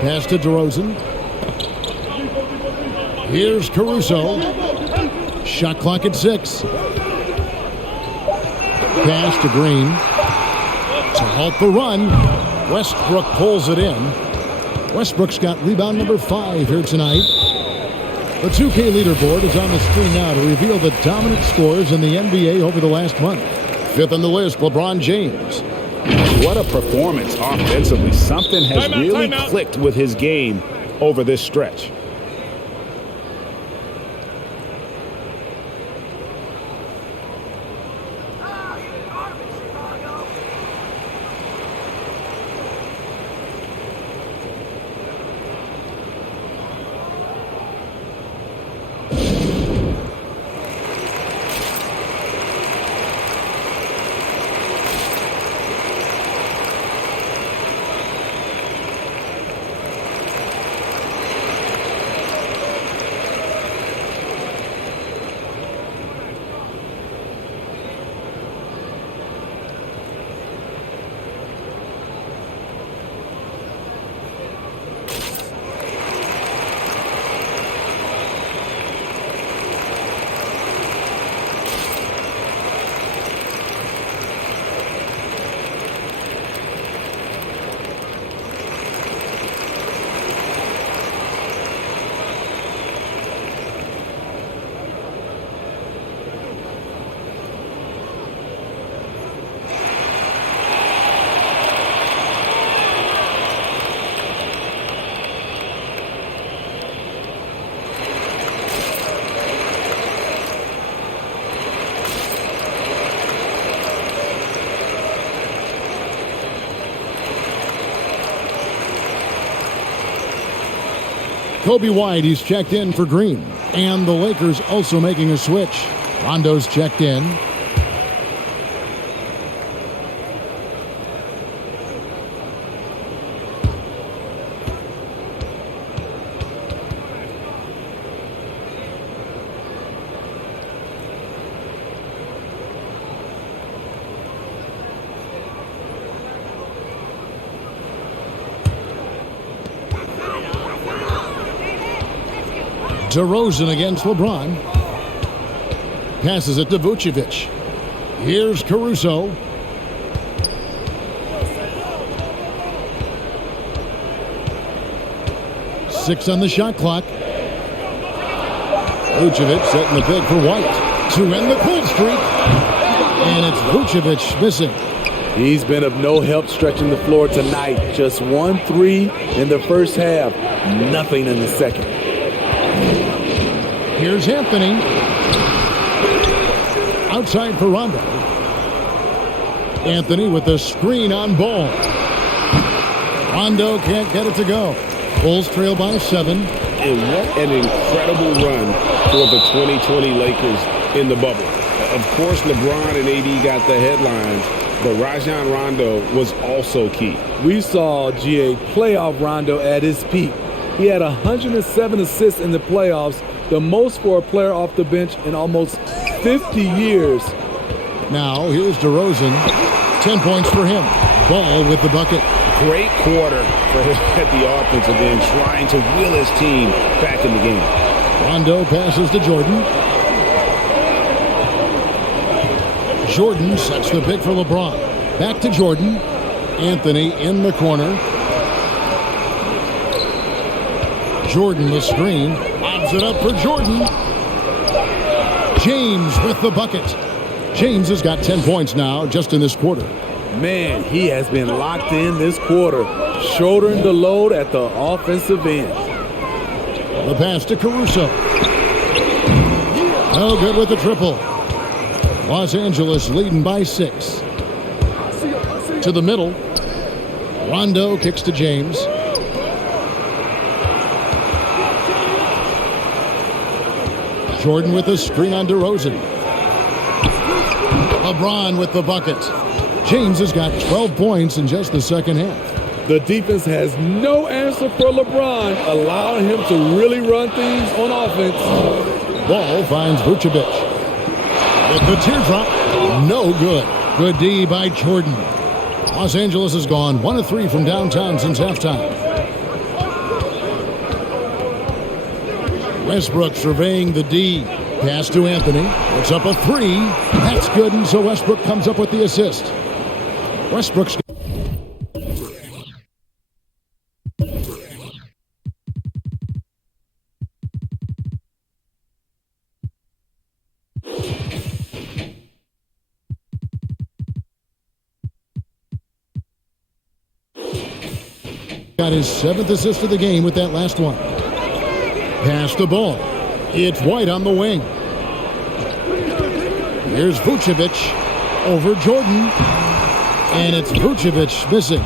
Pass to DeRozan. Here's Caruso. Shot clock at 6. Pass to Green. To halt the run. Westbrook pulls it in. Westbrook's got rebound number 5 here tonight. The 2K leaderboard is on the screen now to reveal the dominant scores in the NBA over the last month. 5th on the list, LeBron James. What a performance offensively. Something has really clicked with his game over this stretch. Kobe White, he's checked in for Green. And the Lakers also making a switch. Rondo's checked in. DeRozan against LeBron. Passes it to Vucevic. Here's Caruso. Six on the shot clock. Vucevic setting the pick for White to end the cold streak. And it's Vucevic missing. He's been of no help stretching the floor tonight. Just 1 3 in the first half. Nothing in the second. Here's Anthony. Outside for Rondo. Anthony with the screen on Ball. Rondo can't get it to go. Bulls trail by 7. And what an incredible run for the 2020 Lakers in the bubble. Of course, LeBron and AD got the headlines, but Rajon Rondo was also key. We saw GA playoff Rondo at his peak. He had 107 assists in the playoffs, the most for a player off the bench in almost 50 years. Now, here's DeRozan. 10 points for him. Ball with the bucket. Great quarter for him at the offensive end, trying to will his team back in the game. Rondo passes to Jordan. Jordan sets the pick for LeBron. Back to Jordan. Anthony in the corner. Jordan the screen. Lobs it up for Jordan. James with the bucket. James has got 10 points now just in this quarter. Man, he has been locked in this quarter, shouldering the load at the offensive end. The pass to Caruso. No good with the triple. Los Angeles leading by 6. To the middle. Rondo kicks to James. Jordan with a screen on DeRozan. LeBron with the bucket. James has got 12 points in just the second half. The defense has no answer for LeBron, allowing him to really run things on offense. Ball finds Vucevic. With the teardrop, no good. Good D by Jordan. Los Angeles has gone 1 of 3 from downtown since halftime. Westbrook surveying the D. Pass to Anthony. It's up a three. That's good, and so Westbrook comes up with the assist. Westbrook's got his 7th assist of the game with that last one. Pass the ball. It's White on the wing. Here's Vucevic over Jordan. And it's Vucevic missing.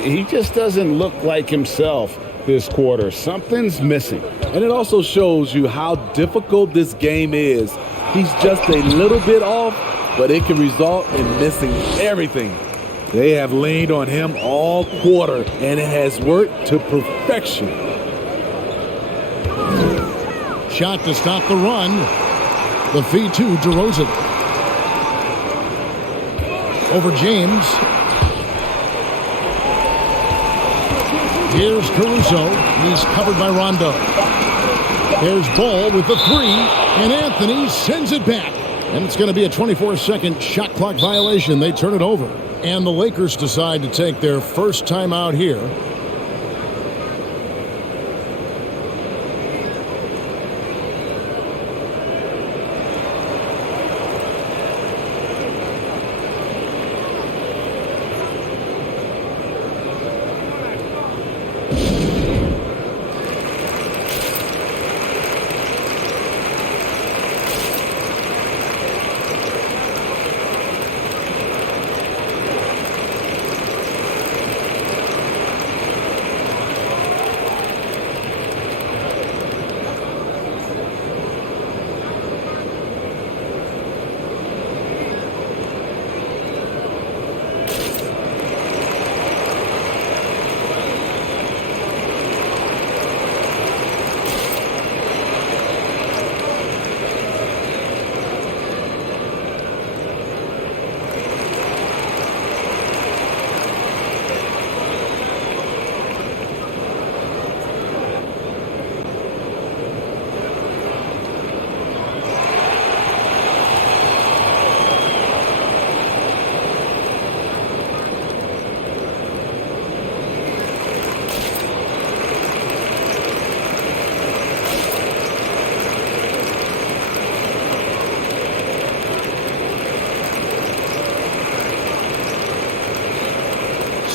He just doesn't look like himself this quarter. Something's missing. And it also shows you how difficult this game is. He's just a little bit off, but it can result in missing everything. They have leaned on him all quarter, and it has worked to perfection. Shot to stop the run. The feed to DeRozan. Over James. Here's Caruso. He's covered by Rondo. There's Ball with the three, and Anthony sends it back. And it's going to be a 24-second shot clock violation. They turn it over. And the Lakers decide to take their first timeout here.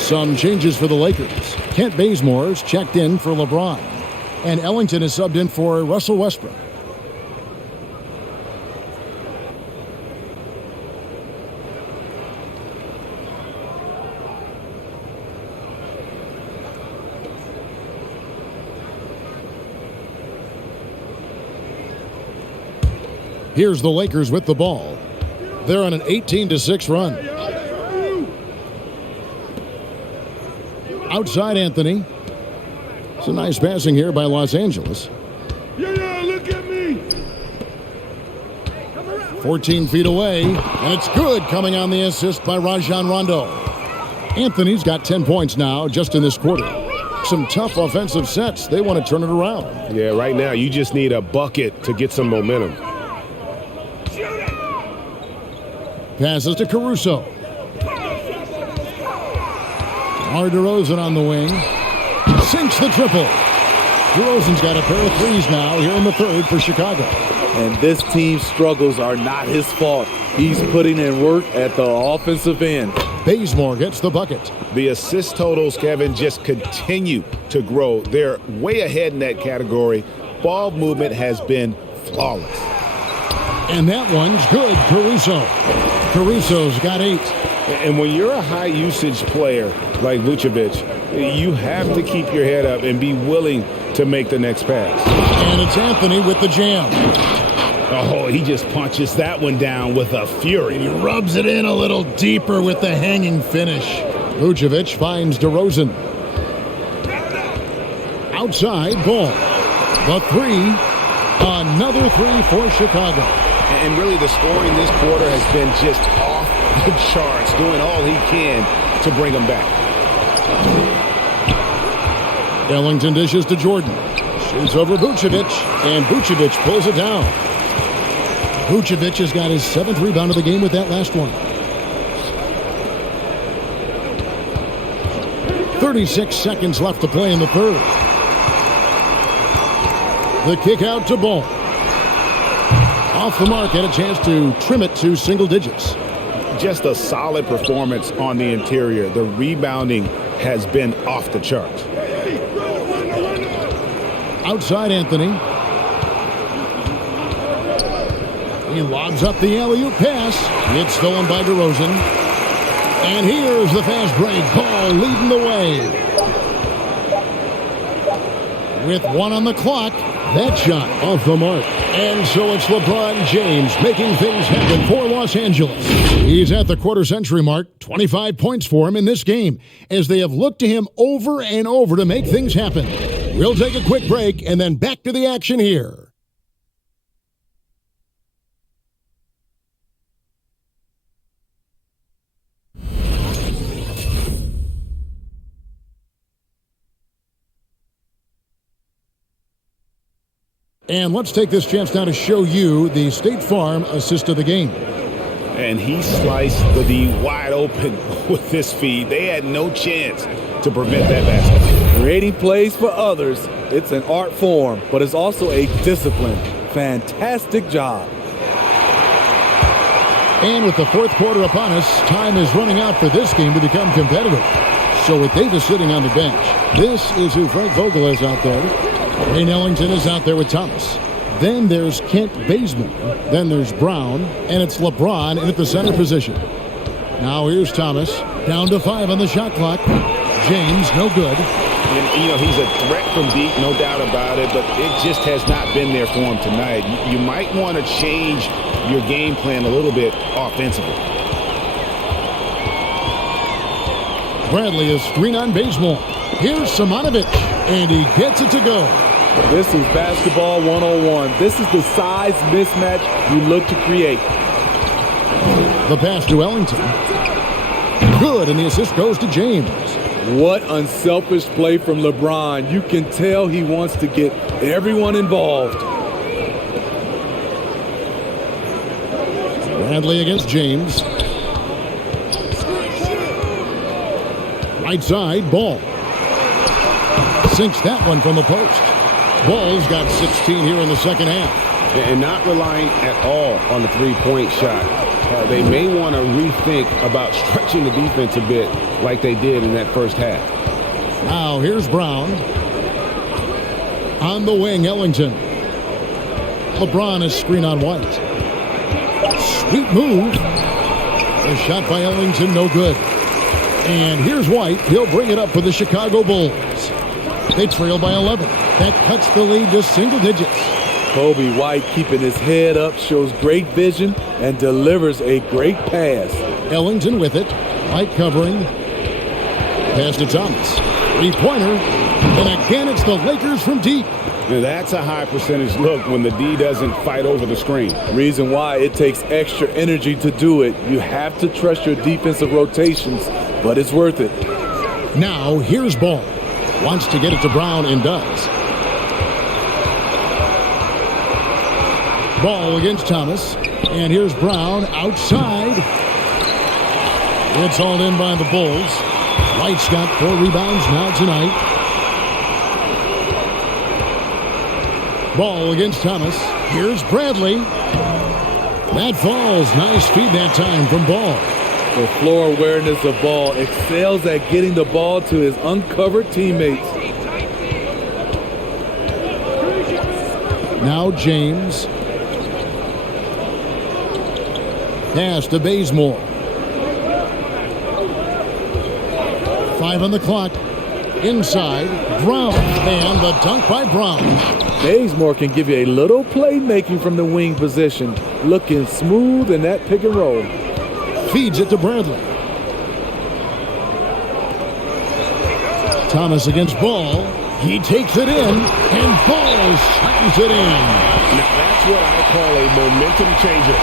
Some changes for the Lakers. Kent Bazemore's checked in for LeBron. And Ellington is subbed in for Russell Westbrook. Here's the Lakers with the ball. They're on an 18-6 run. Outside Anthony. It's a nice passing here by Los Angeles. Yeah, look at me. 14 feet away, and it's good coming on the assist by Rajon Rondo. Anthony's got 10 points now just in this quarter. Some tough offensive sets. They want to turn it around. Yeah, right now you just need a bucket to get some momentum. Passes to Caruso. DeRozan on the wing. Sinks the triple. DeRozan's got a pair of threes now here in the third for Chicago. And this team's struggles are not his fault. He's putting in work at the offensive end. Bazemore gets the bucket. The assist totals, Kevin, just continue to grow. They're way ahead in that category. Ball movement has been flawless. And that one's good. Caruso's got 8. And when you're a high-usage player like Vucevic, you have to keep your head up and be willing to make the next pass. And it's Anthony with the jam. Oh, he just punches that one down with a fury. He rubs it in a little deeper with the hanging finish. Vucevic finds DeRozan. Outside, Ball. The three. Another three for Chicago. And really the scoring this quarter has been just off the charts, doing all he can to bring them back. Ellington dishes to Jordan. Shoots over Vucevic, and Vucevic pulls it down. Vucevic has got his 7th rebound of the game with that last one. 36 seconds left to play in the third. The kick out to Ball. Off the mark, had a chance to trim it to single digits. Just a solid performance on the interior. The rebounding has been off the charts. Outside Anthony. He lobs up the alley-oop pass. It's stolen by DeRozan. And here's the fast break. Ball leading the way. With 1 on the clock, that shot off the mark. And so it's LeBron James making things happen for Los Angeles. He's at the quarter-century mark. 25 points for him in this game as they have looked to him over and over to make things happen. We'll take a quick break and then back to the action here. And let's take this chance now to show you the State Farm assist of the game. And he sliced the D wide open with this feed. They had no chance to prevent that basket. Creating plays for others, it's an art form, but it's also a discipline. Fantastic job. And with the fourth quarter upon us, time is running out for this game to become competitive. So with Davis sitting on the bench, this is who Frank Vogel is out there. Wayne Ellington is out there with Thomas. Then there's Kent Bazemore. Then there's Brown. And it's LeBron in at the center position. Now here's Thomas. Down to 5 on the shot clock. James, no good. You know, he's a threat from deep, no doubt about it, but it just has not been there for him tonight. You might want to change your game plan a little bit offensively. Bradley is screen on Bazemore. Here's Simonovic, and he gets it to go. This is basketball 101. This is the size mismatch you look to create. The pass to Ellington. Good, and the assist goes to James. What unselfish play from LeBron. You can tell he wants to get everyone involved. Bradley against James. Right side, Ball. Sinks that one from the post. Ball's got 16 here in the second half. And not relying at all on the three-point shot. They may want to rethink about stretching the defense a bit like they did in that first half. Now here's Brown. On the wing, Ellington. LeBron is screen on White. Sweet move. The shot by Ellington, no good. And here's White. He'll bring it up for the Chicago Bulls. They trail by 11. That cuts the lead to single digits. Kobe White keeping his head up, shows great vision, and delivers a great pass. Ellington with it. White covering. Pass to Thomas. Three-pointer. And again, it's the Lakers from deep. Now that's a high percentage look when the D doesn't fight over the screen. Reason why it takes extra energy to do it. You have to trust your defensive rotations, but it's worth it. Now, here's Ball. Wants to get it to Brown and does. Ball against Thomas. And here's Brown outside. It's hauled in by the Bulls. White's got 4 rebounds now tonight. Ball against Thomas. Here's Bradley. That falls. Nice feed that time from Ball. The floor awareness of Ball excels at getting the ball to his uncovered teammates. Now James. Pass to Bazemore. 5 on the clock. Inside. Brown. And the dunk by Brown. Bazemore can give you a little playmaking from the wing position. Looking smooth in that pick and roll. Feeds it to Bradley. Thomas against Ball. He takes it in, and Ball slams it in. Now that's what I call a momentum changer.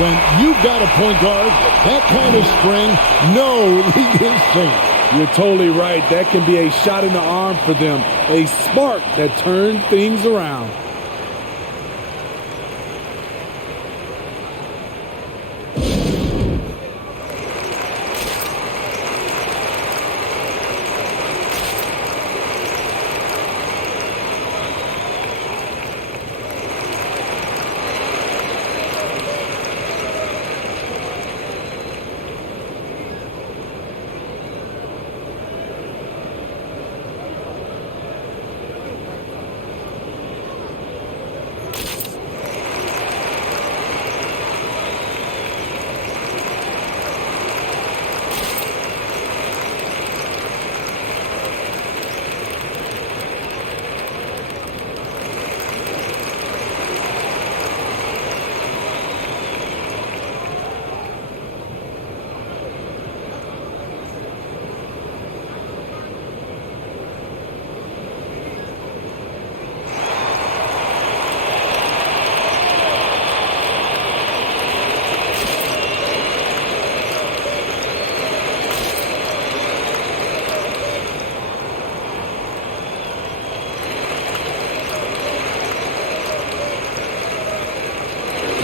When you've got a point guard, that kind of spring, no lead is safe. You're totally right. That can be a shot in the arm for them. A spark that turns things around.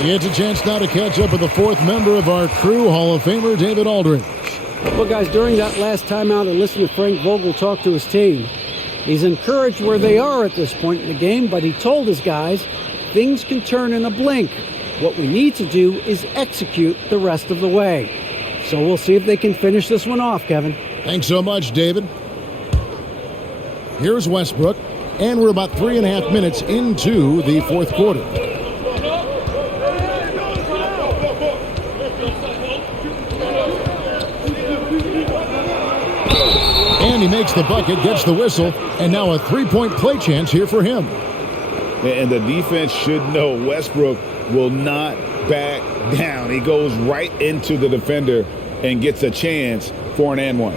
He gets a chance now to catch up with the fourth member of our crew, Hall of Famer David Aldridge. Well, guys, during that last timeout, I listened to Frank Vogel talk to his team. He's encouraged where they are at this point in the game, but he told his guys things can turn in a blink. What we need to do is execute the rest of the way. So we'll see if they can finish this one off, Kevin. Thanks so much, David. Here's Westbrook, and we're about 3.5 minutes into the fourth quarter. And he makes the bucket, gets the whistle, and now a three-point play chance here for him. And the defense should know Westbrook will not back down. He goes right into the defender and gets a chance for an and one.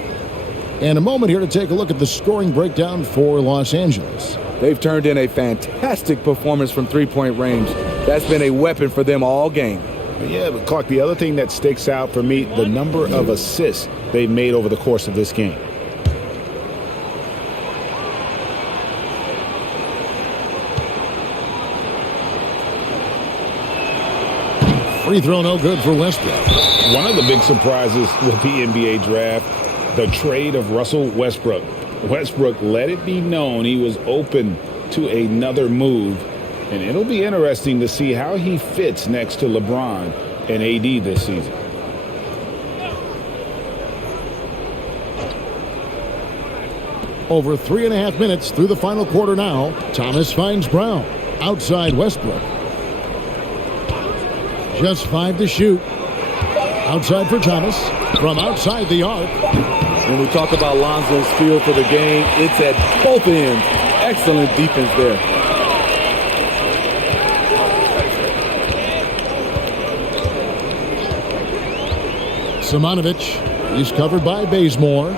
And a moment here to take a look at the scoring breakdown for Los Angeles. They've turned in a fantastic performance from three-point range. That's been a weapon for them all game. Yeah, but Clark, the other thing that sticks out for me, the number of assists they've made over the course of this game. Free throw no good for Westbrook. One of the big surprises with the NBA draft, the trade of Russell Westbrook. Westbrook let it be known he was open to another move, and it'll be interesting to see how he fits next to LeBron and AD this season. Over 3.5 minutes through the final quarter now. Thomas finds Brown outside Westbrook. Just 5 to shoot. Outside for Thomas. From outside the arc. When we talk about Lonzo's feel for the game, it's at both ends. Excellent defense there. Simonovic. He's covered by Bazemore.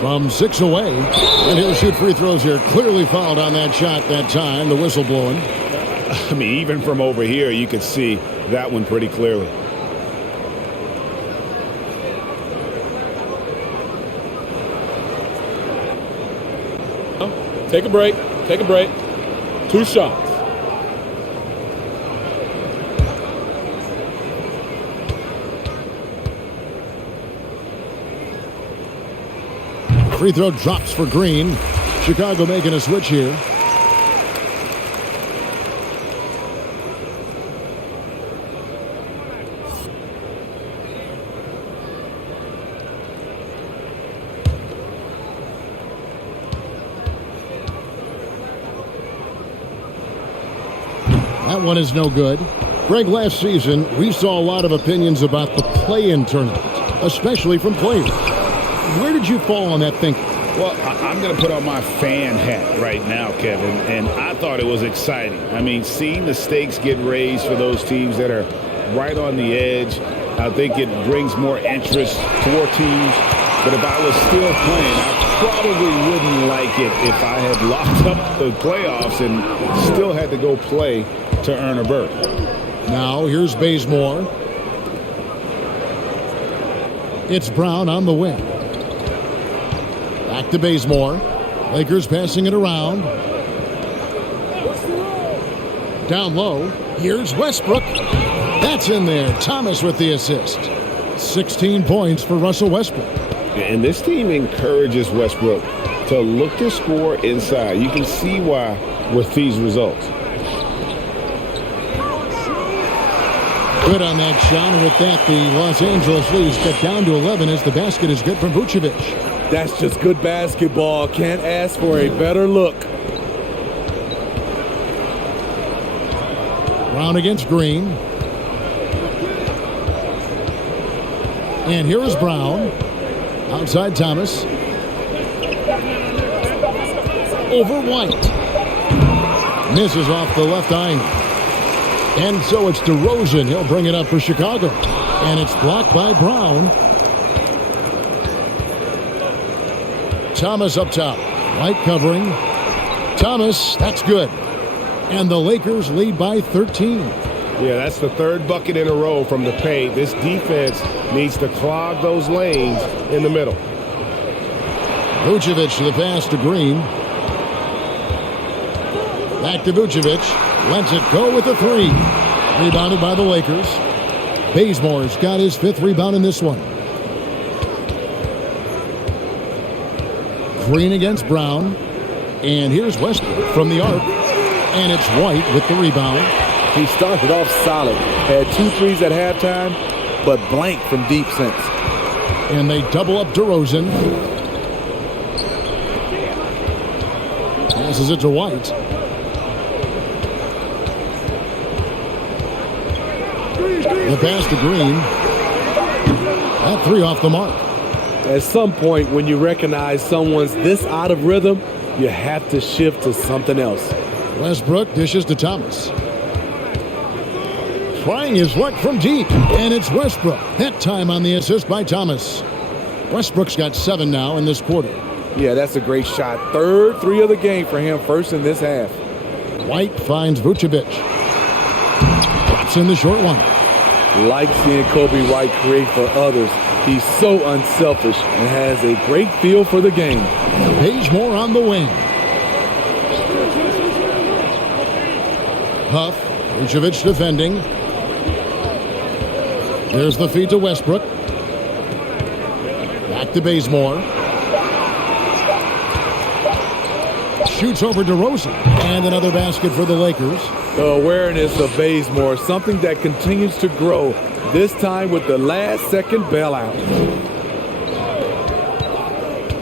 From 6 away. And he'll shoot free throws here. Clearly fouled on that shot that time. The whistle blowing. I mean, even from over here, you could see that one pretty clearly. Take a break. Take a break. 2 shots. Free throw drops for Green. Chicago making a switch here. That one is no good. Greg, last season, we saw a lot of opinions about the play-in tournament, especially from players. Where did you fall on that thinking? Well, I'm going to put on my fan hat right now, Kevin, and I thought it was exciting. I mean, seeing the stakes get raised for those teams that are right on the edge, I think it brings more interest for teams. But if I was still playing, I probably wouldn't like it if I had locked up the playoffs and still had to go play to earn a berth. Now here's Bazemore. It's Brown on the wing. Back to Bazemore. Lakers passing it around. Down low. Here's Westbrook. That's in there. Thomas with the assist. 16 points for Russell Westbrook. And this team encourages Westbrook to look to score inside. You can see why with these results. Good on that shot, and with that, the Los Angeles leads cut down to 11 as the basket is good from Vucevic. That's just good basketball. Can't ask for a better look. Brown against Green. And here is Brown. Outside Thomas. Over White. Misses off the left iron. And so it's DeRozan. He'll bring it up for Chicago. And it's blocked by Brown. Thomas up top. White covering. Thomas, that's good. And the Lakers lead by 13. Yeah, that's the third bucket in a row from the paint. This defense needs to clog those lanes in the middle. Vucevic, the pass to Green. Back to Vucevic. Lets it go with the three. Rebounded by the Lakers. Bazemore's got his 5th rebound in this one. Green against Brown. And here's Westbrook from the arc. And it's White with the rebound. He started off solid. Had 2 threes at halftime, but blank from deep since. And they double up DeRozan. Passes it to White. The pass to Green. That 3 off the mark. At some point, when you recognize someone's this out of rhythm, you have to shift to something else. Westbrook dishes to Thomas. Trying his luck from deep, and it's Westbrook. That time on the assist by Thomas. Westbrook's got 7 now in this quarter. Yeah, that's a great shot. 3rd 3 of the game for him, first in this half. White finds Vucevic. Drops in the short one. Like seeing Kobe White create for others. He's so unselfish and has a great feel for the game. Bazemore on the wing. Huff. Vucevic defending. There's the feed to Westbrook. Back to Bazemore. Shoots over DeRozan. And another basket for the Lakers. The awareness of Bazemore, something that continues to grow, this time with the last-second bailout.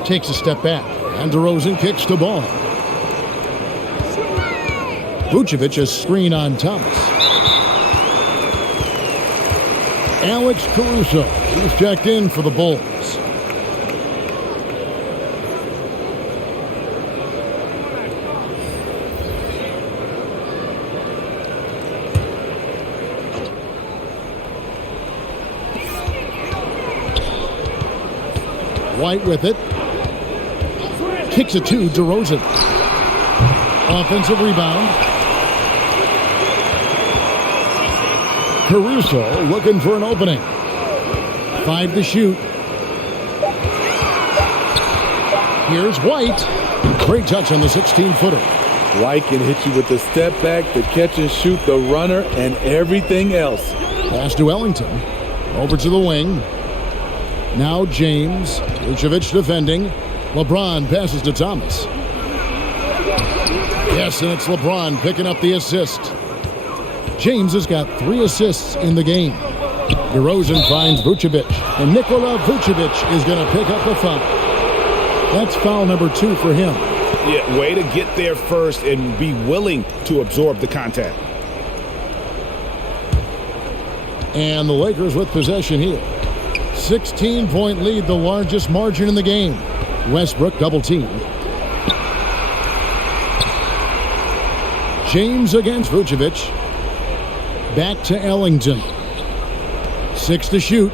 Takes a step back, and DeRozan kicks the ball. Vucevic a screen on Thomas. Alex Caruso, he's checked in for the Bulls. White with it. Kicks it to DeRozan. Offensive rebound. Caruso looking for an opening. 5 to shoot. Here's White. Great touch on the 16-footer. White can hit you with the step back, the catch and shoot, the runner, and everything else. Pass to Ellington. Over to the wing. Now James. Vucevic defending. LeBron passes to Thomas. Yes, and it's LeBron picking up the assist. James has got 3 assists in the game. DeRozan finds Vucevic. And Nikola Vucevic is going to pick up a foul. That's foul number 2 for him. Yeah, way to get there first and be willing to absorb the contact. And the Lakers with possession here. 16-point lead, the largest margin in the game. Westbrook double teamed. James against Vucevic. Back to Ellington. 6 to shoot.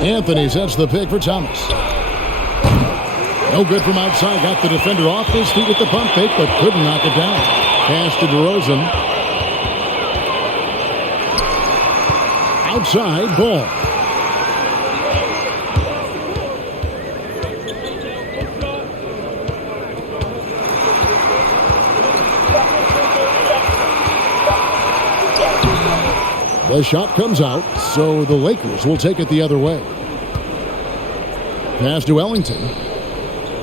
Anthony sets the pick for Thomas. No good from outside. Got the defender off his feet with the pump fake, but couldn't knock it down. Pass to DeRozan. Outside ball. The shot comes out, so the Lakers will take it the other way. Pass to Ellington.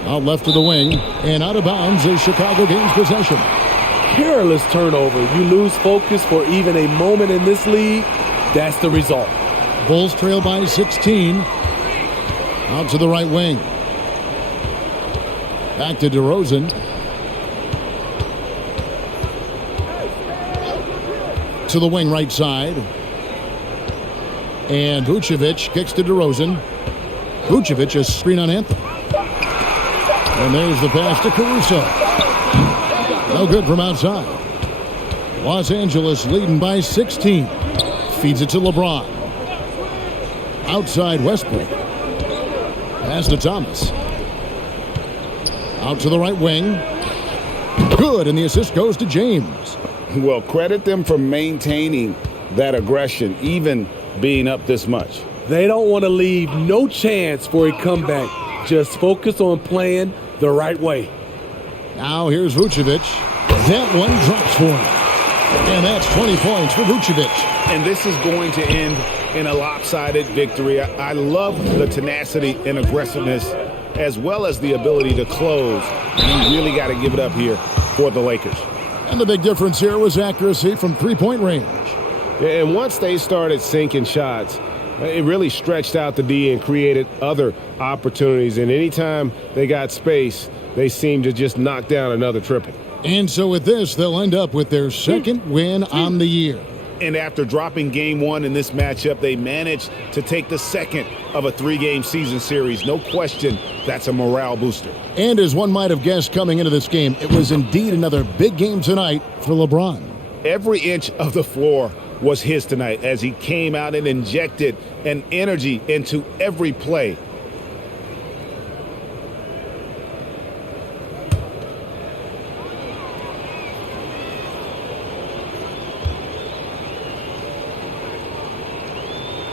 Out left to the wing, and out of bounds is Chicago gains possession. Careless turnover. You lose focus for even a moment in this league. That's the result. Bulls trail by 16. Out to the right wing. Back to DeRozan. To the wing right side. And Vucevic kicks to DeRozan. Vucevic a screen on Anthony. And there's the pass to Caruso. No good from outside. Los Angeles leading by 16. Feeds it to LeBron. Outside Westbrook. Pass to Thomas. Out to the right wing. Good, and the assist goes to James. Well, credit them for maintaining that aggression, even being up this much. They don't want to leave no chance for a comeback. Just focus on playing the right way. Now here's Vucevic. That one drops for him. And that's 20 points for Vucevic. And this is going to end in a lopsided victory. I love the tenacity and aggressiveness as well as the ability to close. You really got to give it up here for the Lakers. And the big difference here was accuracy from three-point range. And once they started sinking shots, it really stretched out the D and created other opportunities. And anytime they got space, they seemed to just knock down another triple. And so with this, they'll end up with their second win on the year. And after dropping game one in this matchup, they managed to take the second of a three-game season series. No question, that's a morale booster. And as one might have guessed coming into this game, it was indeed another big game tonight for LeBron. Every inch of the floor was his tonight as he came out and injected an energy into every play.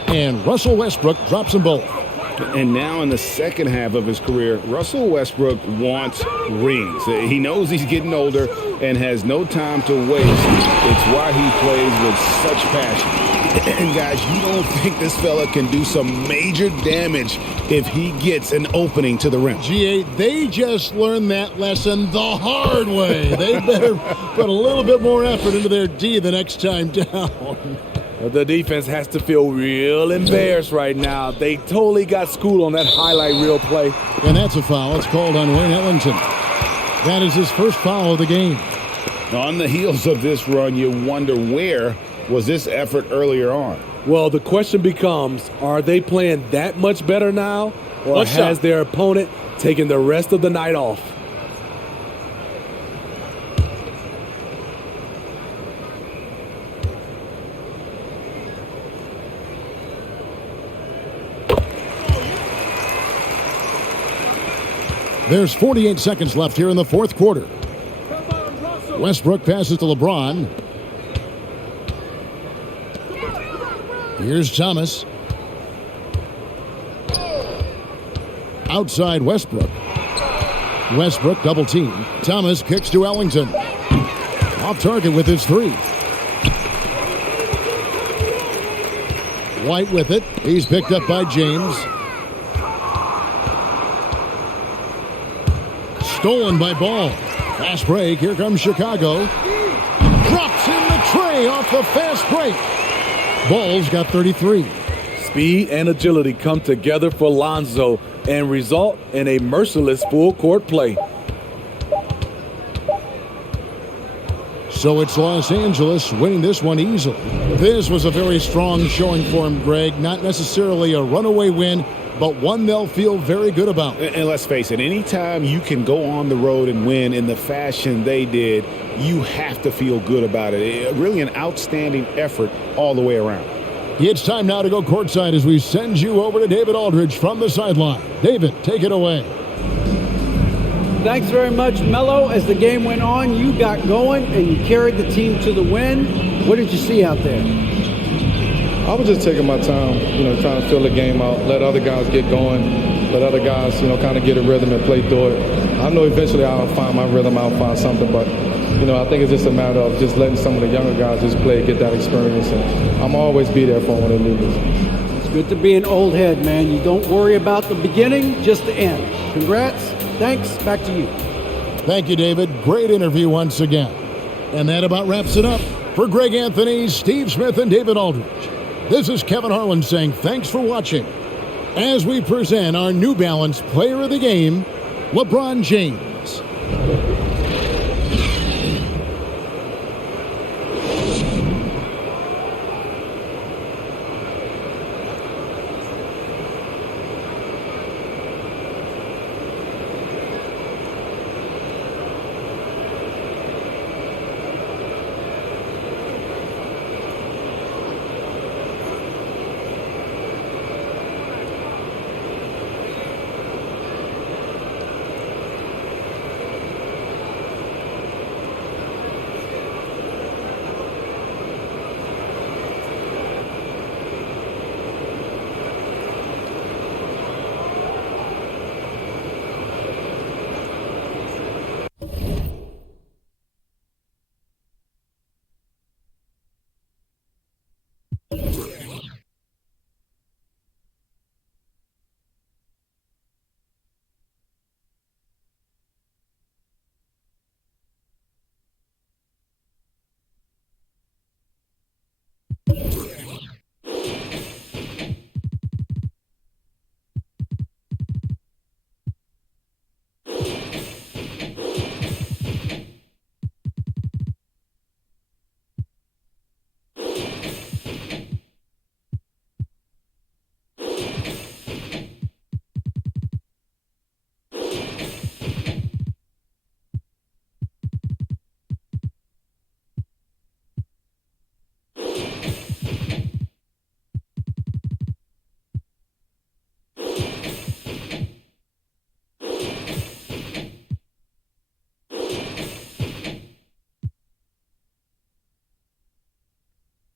And Russell Westbrook drops them both. And now in the second half of his career, Russell Westbrook wants rings. He knows he's getting older and has no time to waste. It's why he plays with such passion. And guys, you don't think this fella can do some major damage if he gets an opening to the rim? GA, they just learned that lesson the hard way. They better put a little bit more effort into their D the next time down. The defense has to feel real embarrassed right now. They totally got schooled on that highlight reel play. And that's a foul. It's called on Wayne Ellington. That is his first foul of the game. On the heels of this run, you wonder where was this effort earlier on? Well, the question becomes, are they playing that much better now? Or has their opponent taken the rest of the night off? There's 48 seconds left here in the fourth quarter. Westbrook passes to LeBron. Here's Thomas. Outside Westbrook. Westbrook double team. Thomas kicks to Ellington. Off target with his three. White with it. He's picked up by James. Stolen by Ball. Fast break. Here comes Chicago. Drops in the tray off the fast break. Ball's got 33. Speed and agility come together for Lonzo and result in a merciless full court play. So it's Los Angeles winning this one easily. This was a very strong showing for him, Greg. Not necessarily a runaway win, but one they'll feel very good about. And let's face it, anytime you can go on the road and win in the fashion they did, you have to feel good about it. Really an outstanding effort all the way around. It's time now to go courtside as we send you over to David Aldridge from the sideline. David, take it away. Thanks very much, Mello. As the game went on, you got going and you carried the team to the win. What did you see out there? I was just taking my time, trying to fill the game out, let other guys get going, let other guys, kind of get a rhythm and play through it. I know eventually I'll find my rhythm, I'll find something, but, I think it's just a matter of just letting some of the younger guys just play, get that experience, and I'm always be there for them when they need me. It's good to be an old head, man. You don't worry about the beginning, just the end. Congrats. Thanks. Back to you. Thank you, David. Great interview once again. And that about wraps it up. For Greg Anthony, Steve Smith, and David Aldridge, this is Kevin Harlan saying thanks for watching as we present our New Balance Player of the Game, LeBron James.